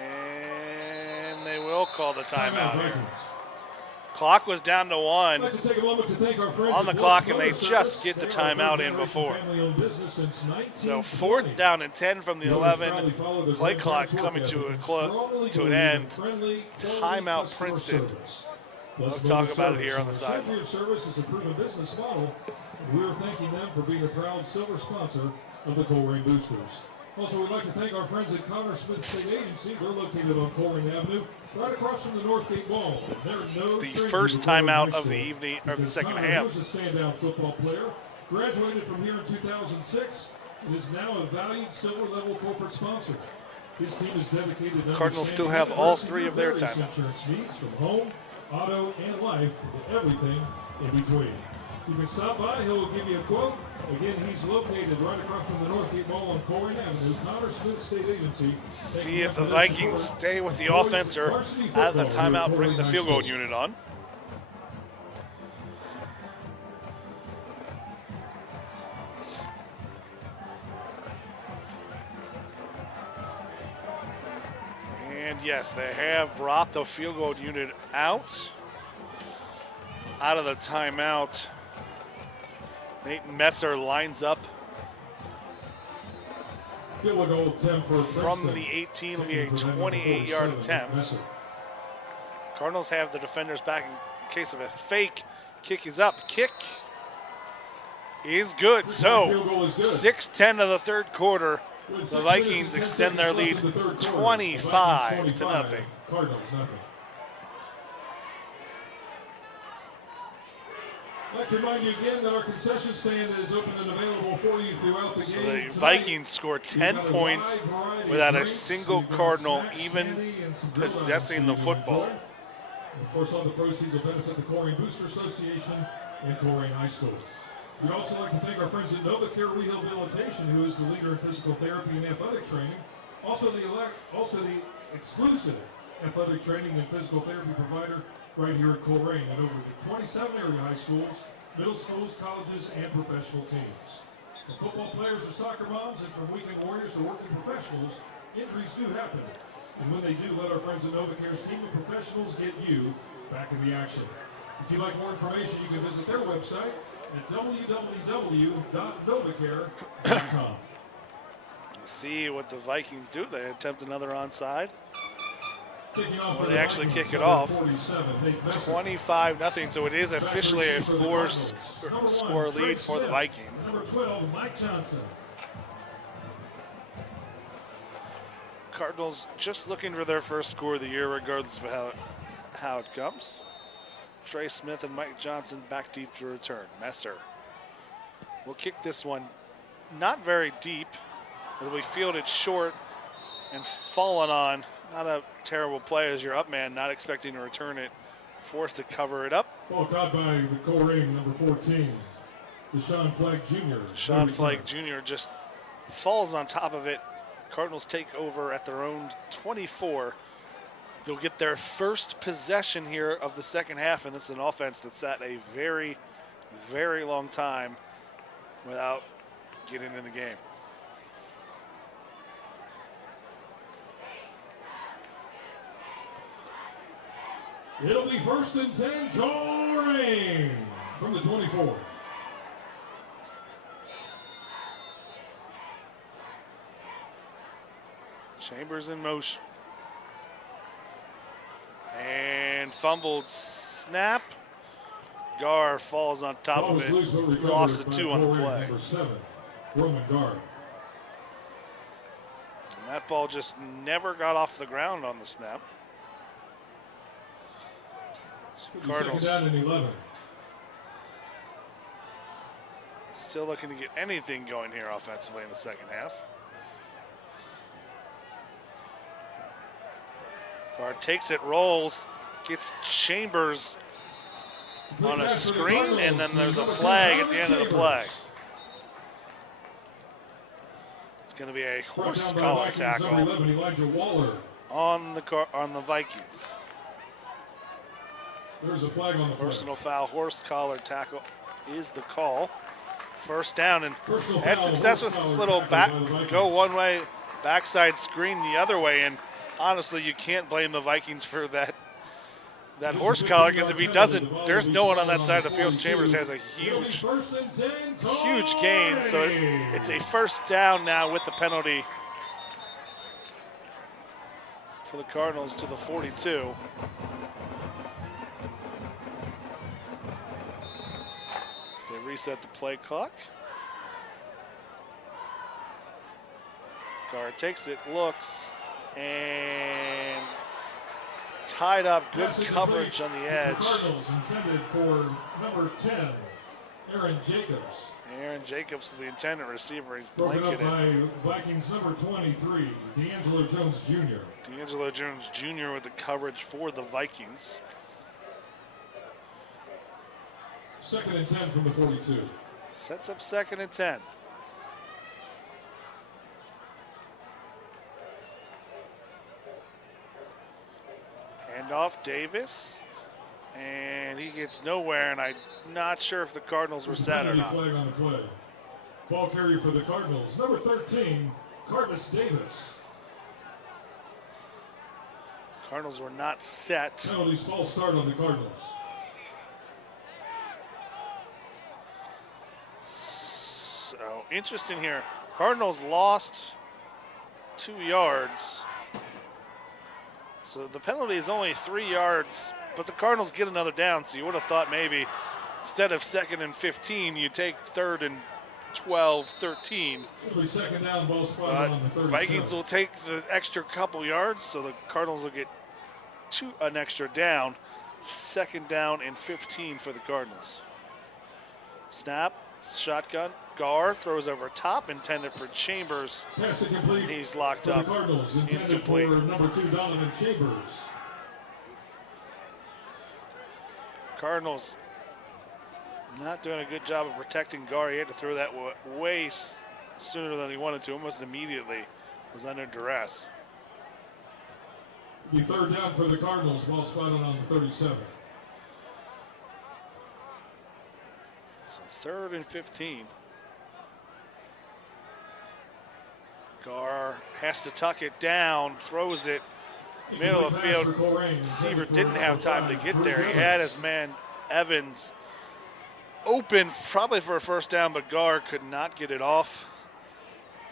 And they will call the timeout here. Clock was down to 1 on the clock, and they just get the timeout in before. So 4th down and 10 from the 11. Play clock coming to an end. Timeout Princeton. We'll talk about it here on the sideline. Service is a proven business model. We're thanking them for being a proud silver sponsor of the Colerain Boosters. Also, we'd like to thank our friends at Connor Smith State Agency. They're located on Colerain Avenue, right across from the Northgate Mall. It's the first timeout of the evening, or the second half. He was a standout football player, graduated from here in 2006, and is now a valued silver-level corporate sponsor. His team is dedicated to Cardinals still have all 3 of their timeouts. Insurance needs from home, auto, and life, with everything in between. You can stop by, he'll give you a quote. Again, he's located right across from the Northgate Mall on Colerain Avenue, Connor Smith State Agency. See if the Vikings stay with the offense or at the timeout bring the field goal unit on. And yes, they have brought the field goal unit out of the timeout. Nathan Messer lines up Field goal attempt for from the 18. Will be a 28-yard attempt. Cardinals have the defenders back in case of a fake. Kick is up. Kick is good. So 6:10 of the 3rd quarter. The Vikings extend their lead 25-0. Cardinals nothing. I'd like to remind you again that our concession stand is open and available for you throughout the game. So the Vikings scored 10 points without a single Cardinal even possessing the football. Of course, all the proceeds will benefit the Colerain Booster Association and Colerain High School. We'd also like to thank our friends at NovaCare Rehabilitation, who is the leader in physical therapy and athletic training. Also the exclusive athletic training and physical therapy provider right here at Colerain, and over the 27 area high schools, middle schools, colleges, and professional teams. From football players to soccer moms, and from weekend warriors to working professionals, injuries do happen. And when they do, let our friends at NovaCare's team of professionals get you back in the action. If you'd like more information, you can visit their website at www.novacare.com. See what the Vikings do. They attempt another onside. Well, they actually kick it off. 25-0, so it is officially a 4-score lead for the Vikings. Number 12, Mike Johnson. Cardinals just looking for their first score of the year, regardless of how it comes. Trey Smith and Mike Johnson back deep to return. Messer will kick this one not very deep. It'll be fielded short and fallen on. Not a terrible play as your up man, not expecting to return it. Forced to cover it up. Ball caught by the Colerain, number 14, Deshaun Flagg Jr. Deshaun Flagg Jr. just falls on top of it. Cardinals take over at their own 24. They'll get their first possession here of the second half, and this is an offense that's sat a very, very long time without getting in the game. It'll be 1st and 10, Colerain from the 24. Chambers in motion. And fumbled snap. Gar falls on top of it. Lost a 2 on the play. Number 7, Roman Gar. And that ball just never got off the ground on the snap. So Cardinals Second down and 11. still looking to get anything going here offensively in the second half. Guard takes it, rolls, gets Chambers on a screen, and then there's a flag at the end of the play. It's going to be a horse collar tackle on the Vikings. There's a flag on the personal foul, horse collar tackle is the call. First down, and had success with this little go one way, backside screen the other way, and honestly, you can't blame the Vikings for that horse collar, because if he doesn't, there's no one on that side of the field. Chambers has a huge gain, so it's a first down now with the penalty for the Cardinals to the 42. So they reset the play clock. Guard takes it, looks, and tied up. Good coverage on the edge. The Cardinals intended for number 10, Aaron Jacobs. Aaron Jacobs is the intended receiver. He's Broken up blanketed. by Vikings number 23, D'Angelo Jones Jr. D'Angelo Jones Jr. with the coverage for the Vikings. 2nd and 10 from the 42. Sets up 2nd and 10. Handoff, Davis, and he gets nowhere, and I'm not sure if the Cardinals were set or not. Flag on the play. Ball carrier for the Cardinals, number 13, Carvis Davis. Cardinals were not set. Penalties, false start on the Cardinals. So interesting here. Cardinals lost 2 yards. So the penalty is only 3 yards, but the Cardinals get another down. So you would have thought maybe instead of 2nd and 15, you take 3rd and 12, 13. It'll be 2nd down, ball spotted on the 37. Vikings will take the extra couple yards, so the Cardinals will get an extra down. 2nd down and 15 for the Cardinals. Snap, shotgun. Gar throws over top, intended for Chambers. Pass incomplete. He's locked for up. The Cardinals intended incomplete. For number 2, Donovan Chambers. Cardinals not doing a good job of protecting Gar. He had to throw that way sooner than he wanted to, almost immediately. Was under duress. It'll be 3rd down for the Cardinals, ball spotted on the 37. So 3rd and 15. Gar has to tuck it down, throws it middle of the field. Receiver didn't have time to get there. He had his man Evans open probably for a first down, but Gar could not get it off.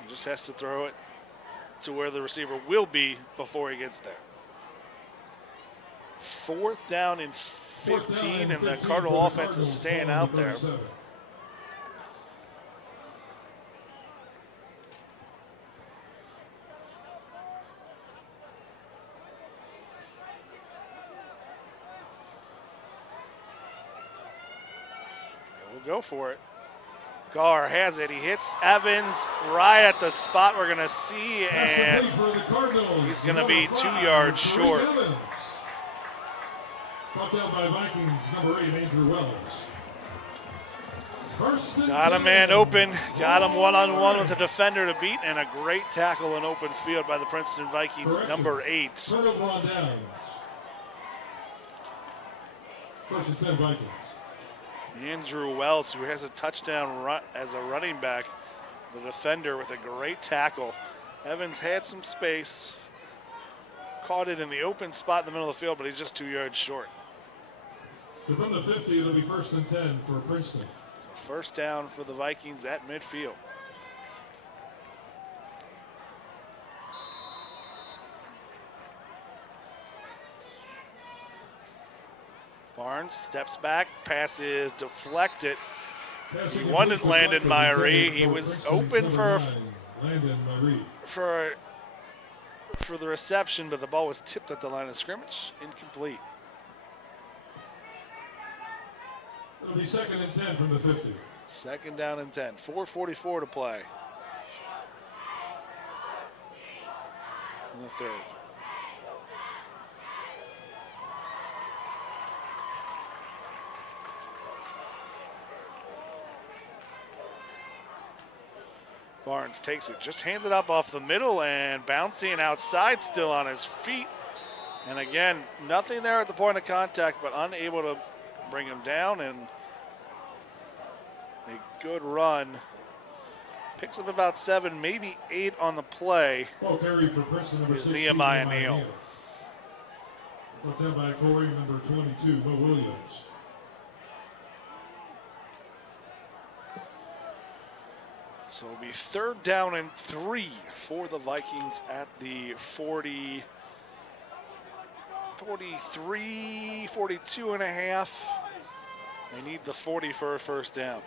He just has to throw it to where the receiver will be before he gets there. 4th down and 15, and the Cardinal offense is staying out there. We'll go for it. Gar has it. He hits Evans right at the spot we're going to see, and he's going to be 2 yards short. Brought down by Vikings, number 8, Andrew Wells. Got a man open, got him one-on-one with a defender to beat, and a great tackle in open field by the Princeton Vikings, number 8. Turnover on downs. 1st and 10 Vikings. Andrew Wells, who has a touchdown run as a running back, the defender with a great tackle. Evans had some space, caught it in the open spot in the middle of the field, but he's just 2 yards short. So from the 50, it'll be 1st and 10 for Princeton. So 1st down for the Vikings at midfield. Barnes steps back, pass is deflected. He wanted Landon Myrie. He was open for the reception, but the ball was tipped at the line of scrimmage. Incomplete. It'll be 2nd and 10 from the 50. 2nd down and 10. 4:44 to play in the 3rd. Barnes takes it, just hands it up off the middle and bouncing outside, still on his feet. And again, nothing there at the point of contact, but unable to bring him down, and a good run. Picks up about 7, maybe 8 on the play. Ball carry for Princeton, number is 16, Nehemiah Neal. Brought down by Colerain, number 22, Mo Williams. So it'll be 3rd down and 3 for the Vikings at the 40, 43, 42 and a half. They need the 40 for a 1st down.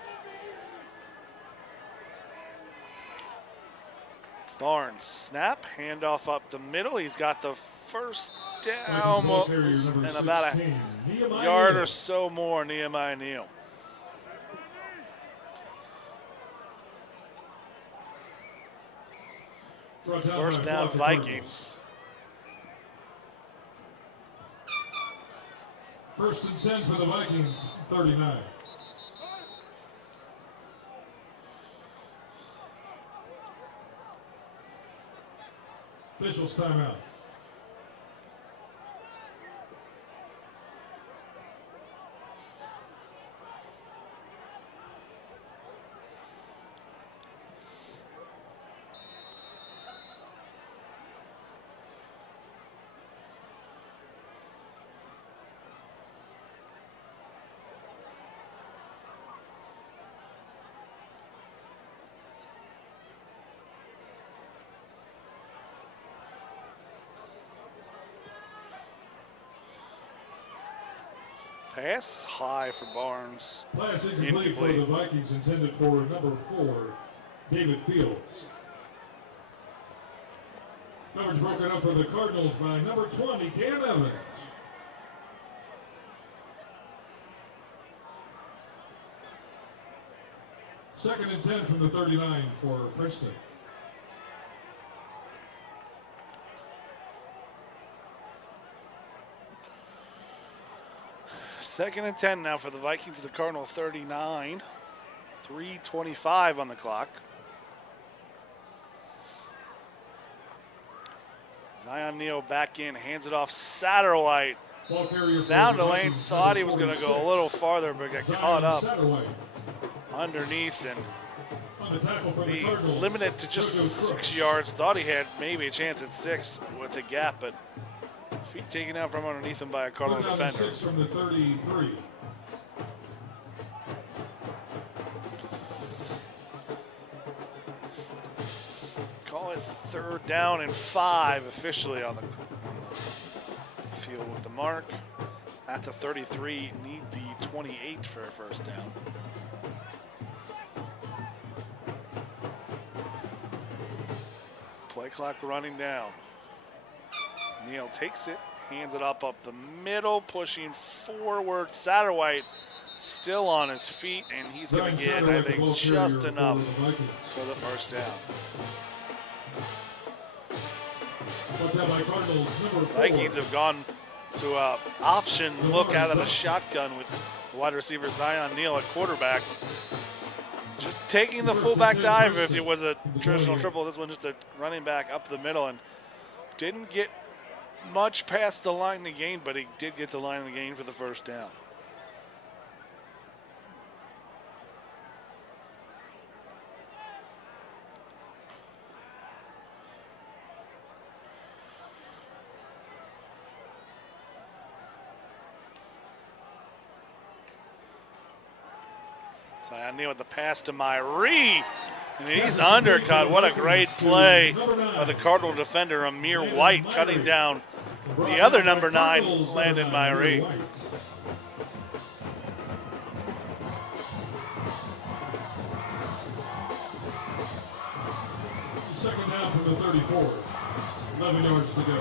Barnes, snap, handoff up the middle. He's got the 1st down and about a yard or so more, Nehemiah Neal. First down, Vikings. 1st and 10 for the Vikings, 39. Officials timeout. Pass high for Barnes. Pass incomplete for the Vikings, intended for number 4, David Fields. Coverage broken up for the Cardinals by number 20, Cam Evans. Second and 10 from the 39 for Princeton. Second and 10 now for the Vikings of the Cardinal 39. 3:25 on the clock. Zion Neal back in, hands it off Satterwhite. Found a lane, thought he was going to go a little farther, but got caught up underneath and be limited to just 6 yards. Thought he had maybe a chance at 6 with the gap, but feet taken out from underneath him by a Cardinal defender. 6 from the 33. Call it 3rd down and 5 officially on the field with the mark. At the 33, need the 28 for a first down. Play clock running down. Neal takes it, hands it up the middle, pushing forward. Satterwhite still on his feet, and he's going to get, I think, just enough for the first down. Vikings have gone to an option look out of the shotgun with wide receiver Zion Neal at quarterback. Just taking the fullback dive if it was a traditional triple. This one just a running back up the middle, and didn't get much past the line of the gain, but he did get the line of the gain for the first down. Zion Neal with the pass to Myrie, and he's undercut. What a great play by the Cardinal defender, Amir White, cutting down the other number 9, Landon Myrie. Second down from the 34, 11 yards to go.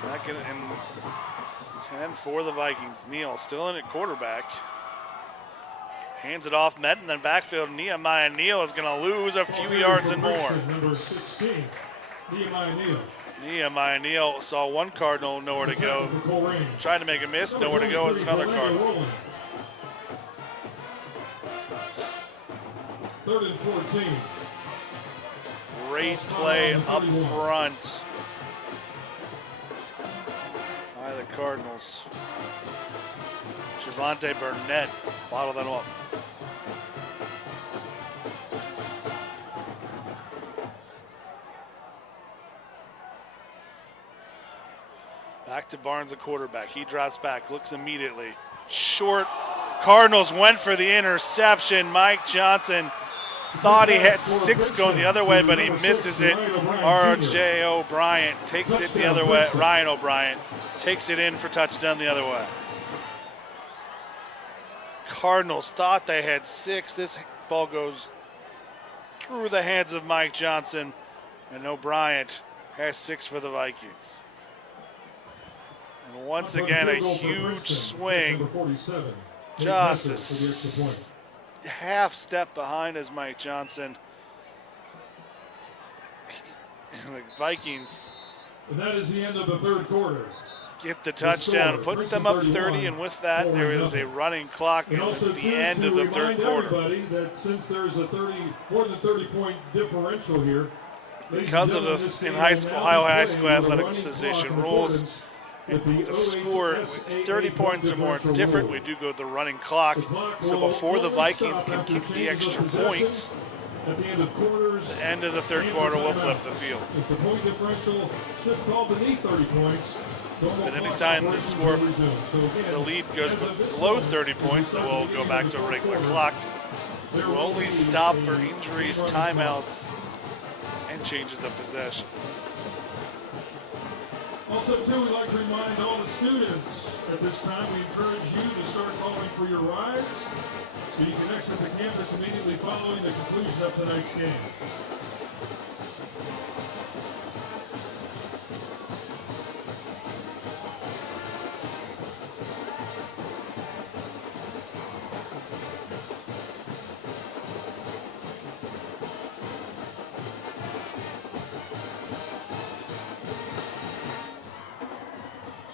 Second and 10 for the Vikings. Neal still in at quarterback. Hands it off, met in the backfield. Nehemiah Neal is going to lose a few yards and more. Number 16, Nehemiah Neal. Nehemiah Neal saw one Cardinal, nowhere to go. Trying to make a miss, nowhere to go is another Cardinal. 3rd and 14. Great play up front by the Cardinals. Javonte Burnett bottled that up. Back to Barnes, the quarterback. He drops back, looks immediately. Short. Cardinals went for the interception. Mike Johnson thought he had 6 going the other way, but he misses it. R.J. O'Brien takes it the other way. Ryan O'Brien takes it in for touchdown the other way. Cardinals thought they had 6. This ball goes through the hands of Mike Johnson, and O'Brien has 6 for the Vikings. And once again, a huge swing. Just a half step behind as Mike Johnson. And the Vikings. And that is the end of the 3rd quarter. Get the touchdown, puts them up 30, and with that, there is a running clock, and it's the end of the 3rd quarter. Everybody that since there's a more than 30-point differential here, because of the Ohio High School Athletic Association rules, if the score 30 points or more different, we do go to the running clock. So before the Vikings can kick the extra point, at the end of quarters, the end of the 3rd quarter, we'll flip the field. If the point differential should fall beneath 30 points, but anytime the score, the lead goes below 30 points, then we'll go back to a regular clock. We'll only stop for injuries, timeouts, and changes of possession. Also, too, we'd like to remind all the students at this time, we encourage you to start calling for your rides so you can exit the campus immediately following the conclusion of tonight's game.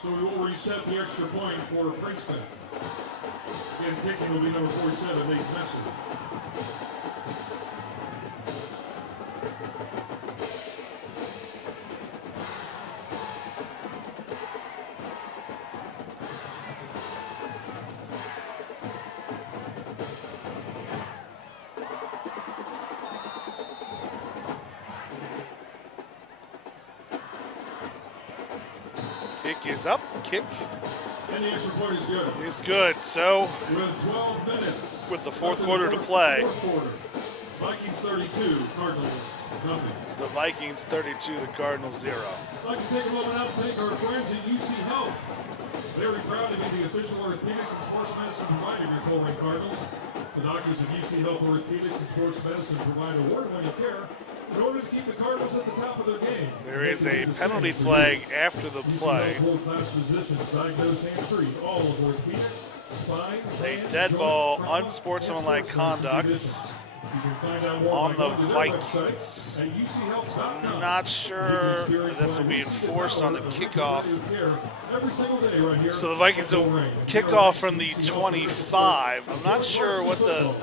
So we will reset the extra point for Princeton. Again, kicking will be number 47, Nate Messer. kick is up. Kick And the extra point is good. is good. So With 12 minutes. with the fourth quarter to play, Fourth quarter. Vikings 32, Cardinals nothing. it's the Vikings 32, the Cardinals 0. I'd like to take a moment out to thank our friends at UC Health. Very proud to be the official orthopedics and sports medicine provider of your Colerain Cardinals. The doctors of UC Health Orthopedics and Sports Medicine provide award-winning care in order to keep the Cardinals at the top of their game. There is a penalty flag after the play. World-class physicians diagnose and treat all of orthopedic, spine, It's a dead ball, unsportsmanlike conduct on the Vikings. So I'm not sure if this will be enforced on the kickoff. So the Vikings will kick off from the 25. I'm not sure what the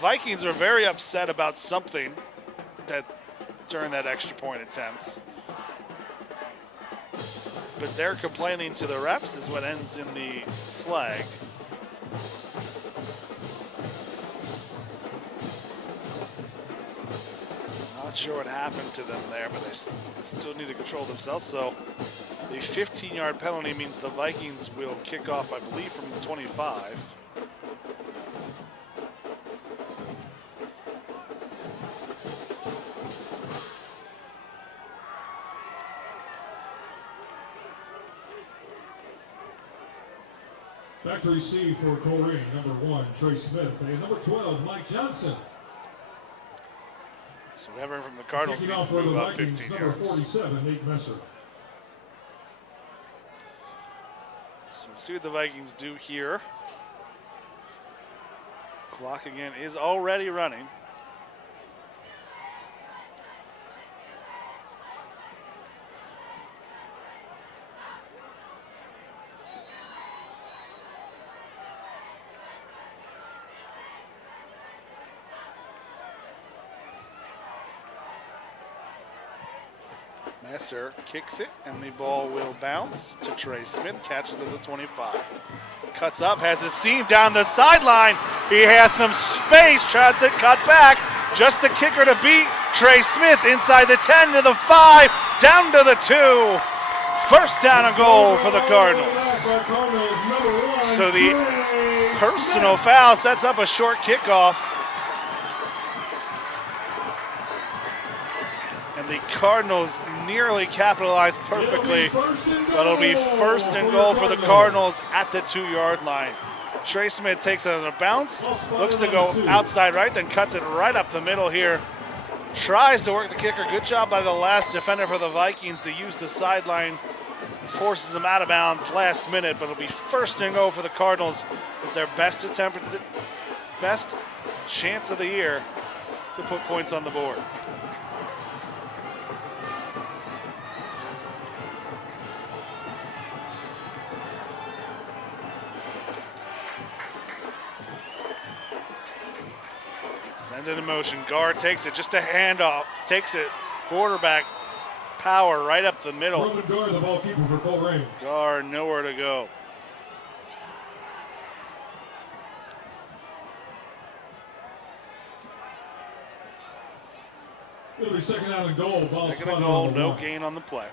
Vikings are very upset about something that during that extra point attempt. But they're complaining to the refs is what ends in the flag. Not sure what happened to them there, but they still need to control themselves. So the 15-yard penalty means the Vikings will kick off, I believe, from the 25. Back to receive for Colerain, number 1, Trey Smith, and number 12, Mike Johnson. So whoever from the Cardinals Kicking needs off to for the move up Vikings, 15 number yards. 47, Nate Messer. So we'll see what the Vikings do here. Clock again is already running. Messer kicks it, and the ball will bounce to Trey Smith. Catches at the 25. Cuts up, has a seam down the sideline. He has some space, tries it, cut back. Just the kicker to beat Trey Smith inside the 10 to the 5, down to the 2. First down and goal for the Cardinals. So the personal foul sets up a short kickoff. And the Cardinals nearly capitalized perfectly, but it'll be first and goal for the Cardinals at the 2-yard line. Trey Smith takes it on a bounce, looks to go outside right, then cuts it right up the middle here. Tries to work the kicker. Good job by the last defender for the Vikings to use the sideline. Forces him out of bounds last minute, but it'll be first and goal for the Cardinals with their best attempt, best chance of the year to put points on the board. Send it in motion. Gar takes it, just a handoff. Takes it, quarterback power right up the middle. Roman Gar, the ball keeper for Colerain. Gar nowhere to go. It'll be second down and goal. Ball Second and goal, no gain on the play.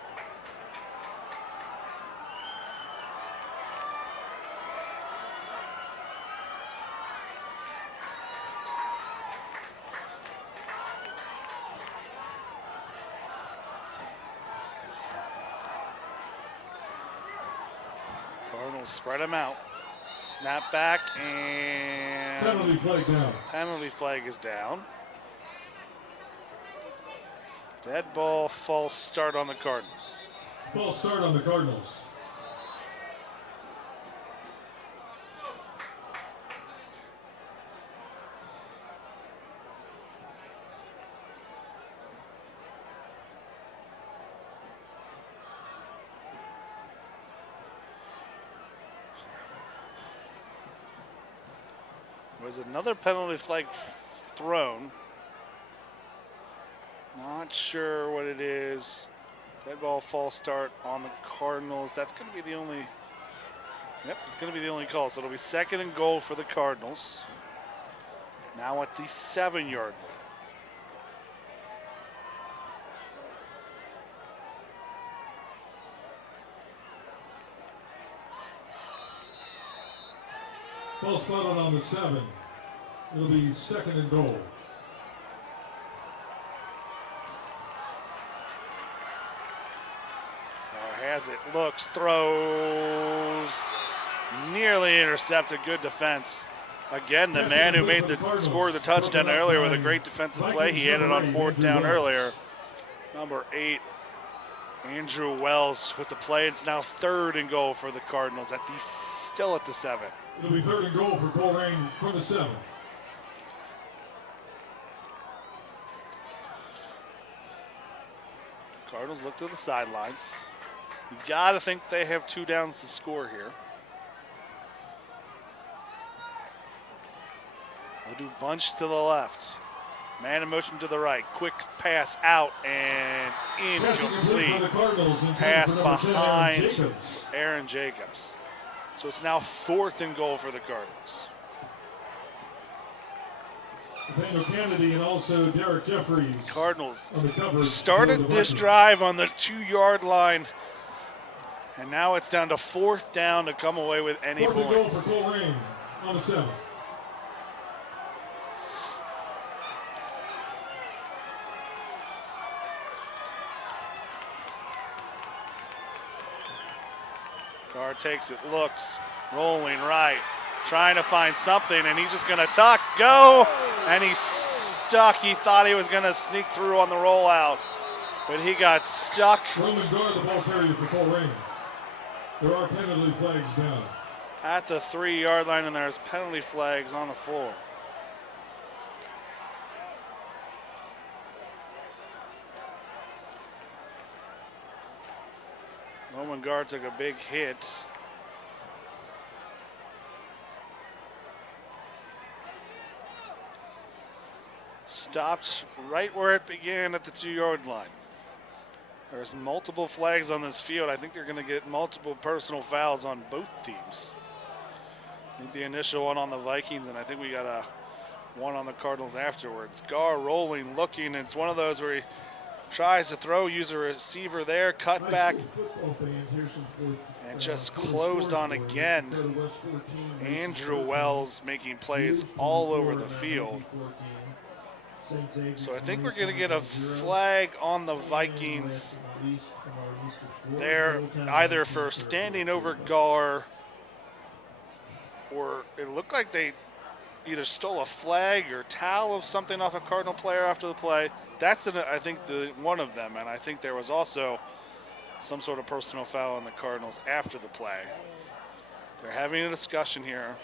Cardinals spread them out. Snap back and Penalty flag down. Penalty flag is down. Dead ball, false start on the Cardinals. False start on the Cardinals. There was another penalty flag thrown. Not sure what it is. Dead ball, false start on the Cardinals. That's going to be the only. Yep, it's going to be the only call. So it'll be second and goal for the Cardinals. Now at the 7-yard line. Ball spotted on the 7. It'll be 2nd and goal. Has it, looks, throws, nearly intercepted. Good defense. Again, the man who scored the touchdown earlier with a great defensive play. He had it on 4th down earlier. Number 8, Andrew Wells with the play. It's now 3rd and goal for the Cardinals still at the 7. It'll be 3rd and goal for Colerain from the 7. Cardinals look to the sidelines. You gotta think they have 2 downs to score here. They'll do bunch to the left. Man in motion to the right. Quick pass out and incomplete. Pass behind Aaron Jacobs. So it's now 4th and goal for the Cardinals. Nathaniel Kennedy and also Derek Jeffries. Cardinals started this drive on the 2-yard line, and now it's down to 4th down to come away with any points. 4th and goal for Colerain on the 7. Carr takes it, looks, rolling right, trying to find something, and he's just going to tuck, go, and he's stuck. He thought he was going to sneak through on the rollout, but he got stuck. Roman guard, the ball carrier for Colerain. There are penalty flags down. At the 3-yard line, and there's penalty flags on the floor. Roman guard took a big hit. Stopped right where it began at the 2-yard line. There's multiple flags on this field. I think they're going to get multiple personal fouls on both teams. I think the initial one on the Vikings, and I think we got a one on the Cardinals afterwards. Gar rolling, looking. It's one of those where he tries to throw, use a receiver there, cut back, and just closed on again. Andrew Wells making plays all over the field. So I think we're going to get a flag on the Vikings there, either for standing over Gar, or it looked like they either stole a flag or towel of something off a Cardinal player after the play. That's, I think, one of them, and I think there was also some sort of personal foul on the Cardinals after the play. They're having a discussion here.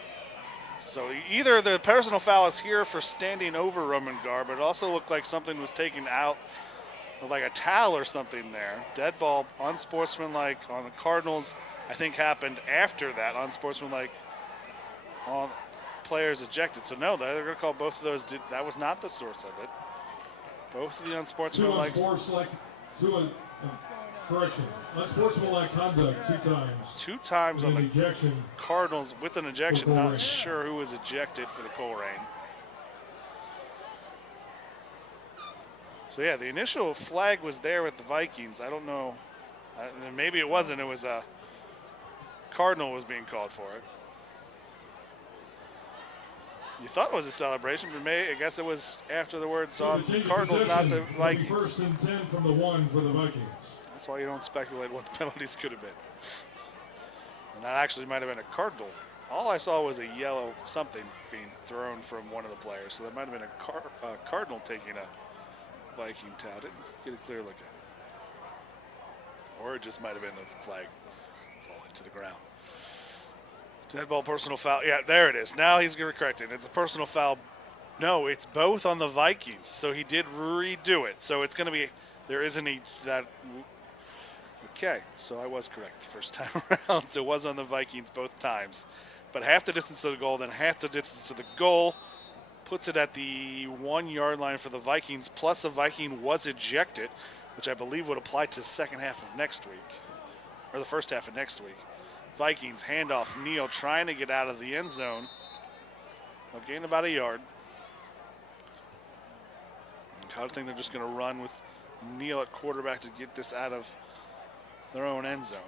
So either the personal foul is here for standing over Roman Gar, but it also looked like something was taken out, like a towel or something there. Dead ball, unsportsmanlike on the Cardinals, I think happened after that, unsportsmanlike on players ejected. So no, they're going to call both of those. That was not the source of it. Both of the unsportsmanlike. Correction. Unsportsmanlike conduct 2 times. 2 times on the ejection. Cardinals with an ejection. Not sure who was ejected for the Colerain. So yeah, the initial flag was there with the Vikings. I don't know. Maybe it wasn't. It was a Cardinal was being called for it. You thought it was a celebration, but I guess it was after the words on the Cardinals, not the Vikings. 1st and 10 from the 1 for the Vikings. That's why you don't speculate what the penalties could have been. And that actually might have been a Cardinal. All I saw was a yellow something being thrown from one of the players. So that might have been a Cardinal taking a Viking towel. Didn't get a clear look at it. Or it just might have been the flag falling to the ground. Dead ball, personal foul. Yeah, there it is. Now he's going to correct it. It's a personal foul. No, it's both on the Vikings. So he did redo it. So it's going to be, there isn't that. Okay, so I was correct the first time around. So it was on the Vikings both times. But half the distance to the goal, then half the distance to the goal. Puts it at the 1-yard line for the Vikings. Plus the Viking was ejected, which I believe would apply to the second half of next week. Or the first half of next week. Vikings handoff, Neal trying to get out of the end zone. They'll gain about a yard. I think they're just going to run with Neal at quarterback to get this out of their own end zone.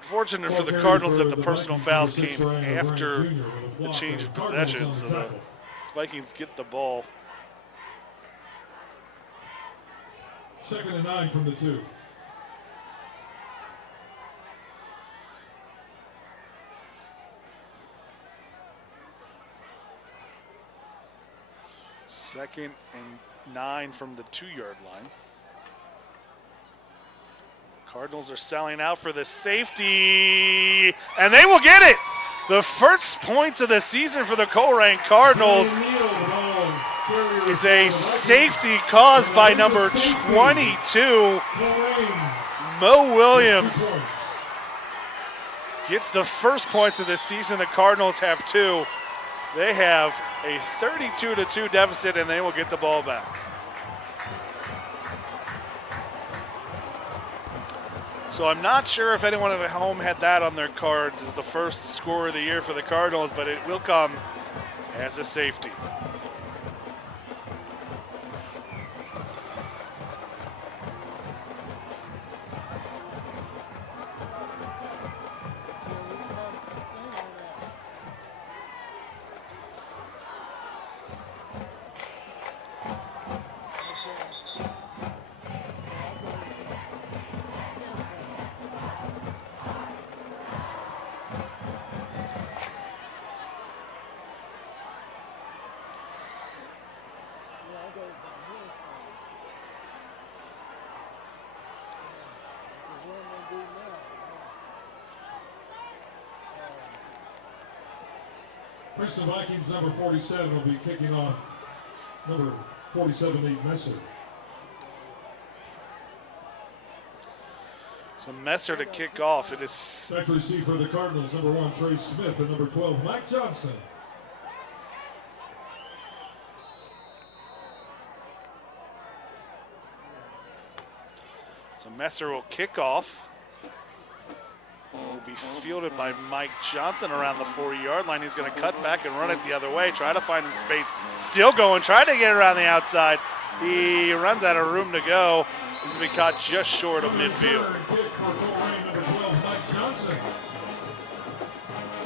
Unfortunate for the Cardinals that the personal fouls came after the change of possession, so the Vikings get the ball. 2nd and 9 from the 2. Second and 9 from the 2-yard line. Cardinals are selling out for the safety, and they will get it. The first points of the season for the Colerain Cardinals is a safety caused by number 22, Mo Williams. Gets the first points of the season. The Cardinals have 2. They have a 32-2 deficit, and they will get the ball back. So I'm not sure if anyone at home had that on their cards as the first score of the year for the Cardinals, but it will come as a safety. Princeton Vikings number 47 will be kicking off. Number 47, Nate Messer. So Messer to kick off. It is Back to receive for the Cardinals, number 1, Trey Smith, and number 12, Mike Johnson. So Messer will kick off. Will be fielded by Mike Johnson around the 40-yard line. He's going to cut back and run it the other way, try to find his space. Still going, trying to get around the outside. He runs out of room to go. He's going to be caught just short of midfield.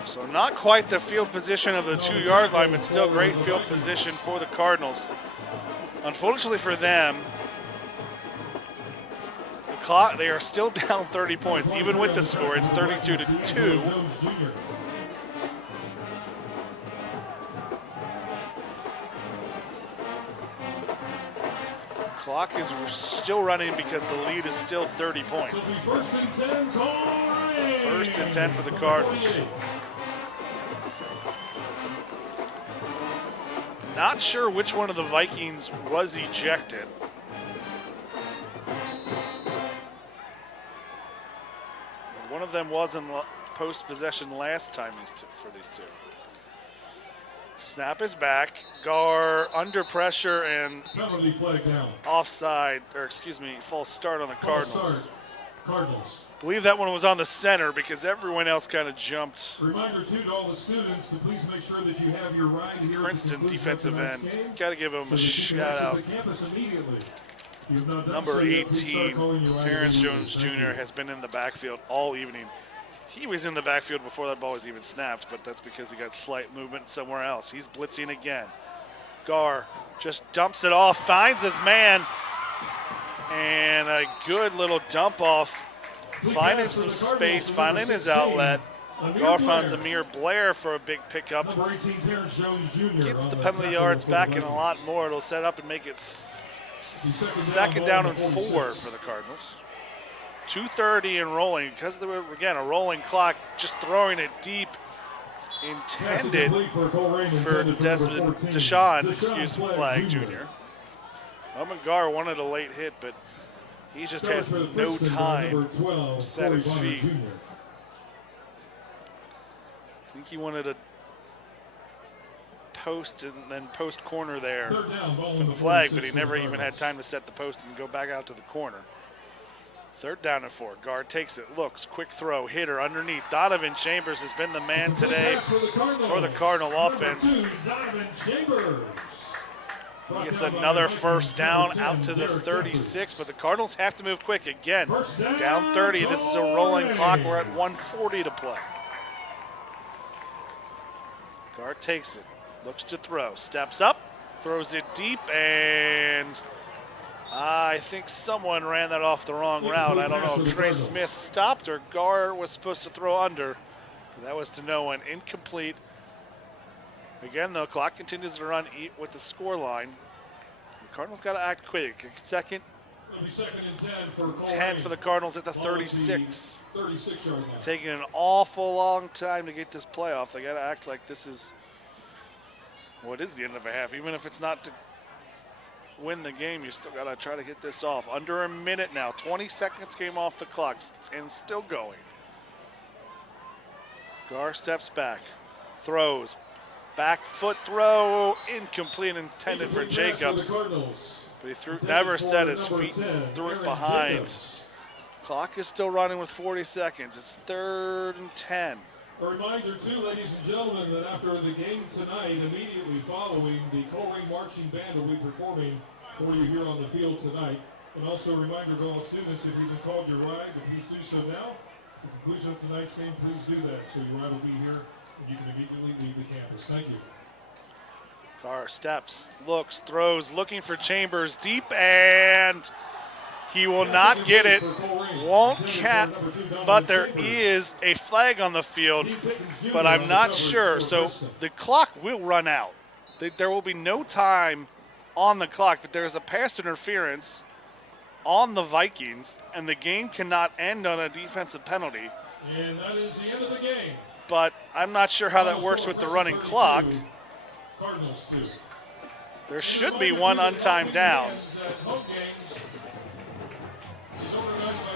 So not quite the field position of the 2-yard line, but still great field position for the Cardinals. Unfortunately for them, they are still down 30 points. Even with the score, it's 32-2. Clock is still running because the lead is still 30 points. First and 10, Colerain. First and 10 for the Cardinals. Not sure which one of the Vikings was ejected. One of them was in post-possession last time for these two. Snap is back. Gar under pressure and Penalty flag down. offside, or excuse me, false start on the Cardinals. Cardinals. Believe that one was on the center because everyone else kind of jumped. Reminder too to all the students to please make sure that you have your ride here. Princeton defensive end. Got to give him a shout out. Number 18, Terrence Jones Jr. has been in the backfield all evening. He was in the backfield before that ball was even snapped, but that's because he got slight movement somewhere else. He's blitzing again. Gar just dumps it off, finds his man, and a good little dump off, finding some space, finding his outlet. Gar finds Amir Blair for a big pickup. Gets the penalty yards back and a lot more. It'll set up and make it second down and 4 for the Cardinals. 2:30 and rolling because they were, again, a rolling clock, just throwing it deep, intended for Deshaun Flagg Jr. Gar wanted a late hit, but he just has no time to set his feet. I think he wanted a post and then post corner there for the flag, but he never even had time to set the post and go back out to the corner. 3rd down and 4. Guard takes it, looks, quick throw, hitter underneath. Donovan Chambers has been the man today for the Cardinal offense. He gets another first down out to the 36, but the Cardinals have to move quick again. Down 30. This is a rolling clock. We're at 1:40 to play. Gar takes it, looks to throw, steps up, throws it deep, and I think someone ran that off the wrong route. I don't know if Trey Smith stopped or Gar was supposed to throw under. That was to no one. Incomplete. Again, the clock continues to run with the score line. The Cardinals got to act quick. Second 10 for the Cardinals at the 36. Taking an awful long time to get this playoff. They got to act like this is what is the end of a half. Even if it's not to win the game, you still got to try to get this off. Under a minute now. 20 seconds came off the clock and still going. Gar steps back, throws. Back foot throw, incomplete, intended for Jacobs. But he never set his feet, threw it behind. Clock is still running with 40 seconds. It's 3rd and 10. A reminder too, ladies and gentlemen, that after the game tonight, immediately following, the Colerain Marching Band will be performing for you here on the field tonight. And also a reminder to all students, if you've been called your ride, please do so now. At the conclusion of tonight's game, please do that. So your ride will be here, and you can immediately leave the campus. Thank you. Gar steps, looks, throws, looking for Chambers deep, and he will not get it. Won't catch, but there is a flag on the field, but I'm not sure. So the clock will run out. There will be no time on the clock, but there's a pass interference on the Vikings, and the game cannot end on a defensive penalty. And that is the end of the game. But I'm not sure how that works with the running clock. Cardinals 2. There should be one untimed down.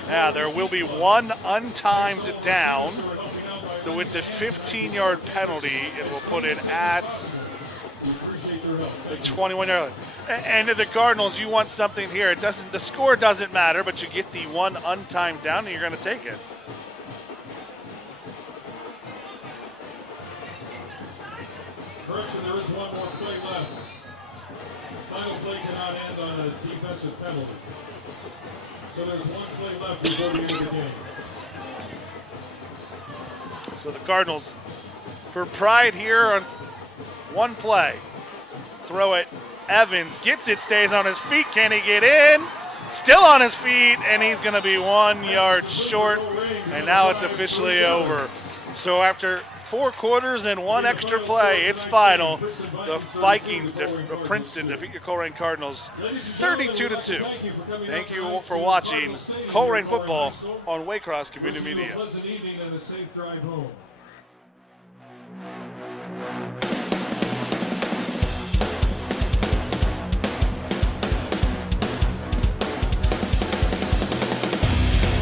Yeah, there will be one untimed down. So with the 15-yard penalty, it will put it at the 21-yard line. And to the Cardinals, you want something here. It doesn't. The score doesn't matter, but you get the one untimed down, and you're going to take it. Correction, there is one more play left. Final play cannot end on a defensive penalty. So there's one play left before the end of the game. So the Cardinals, for pride here on one play, throw it. Evans gets it, stays on his feet. Can he get in? Still on his feet, and he's going to be 1 yard short. And now it's officially over. So after 4 quarters and 1 extra play, it's final. The Vikings, Princeton, defeat your Colerain Cardinals 32-2. Thank you for watching Colerain football on Waycross Community Media. Pleasant evening and a safe drive home.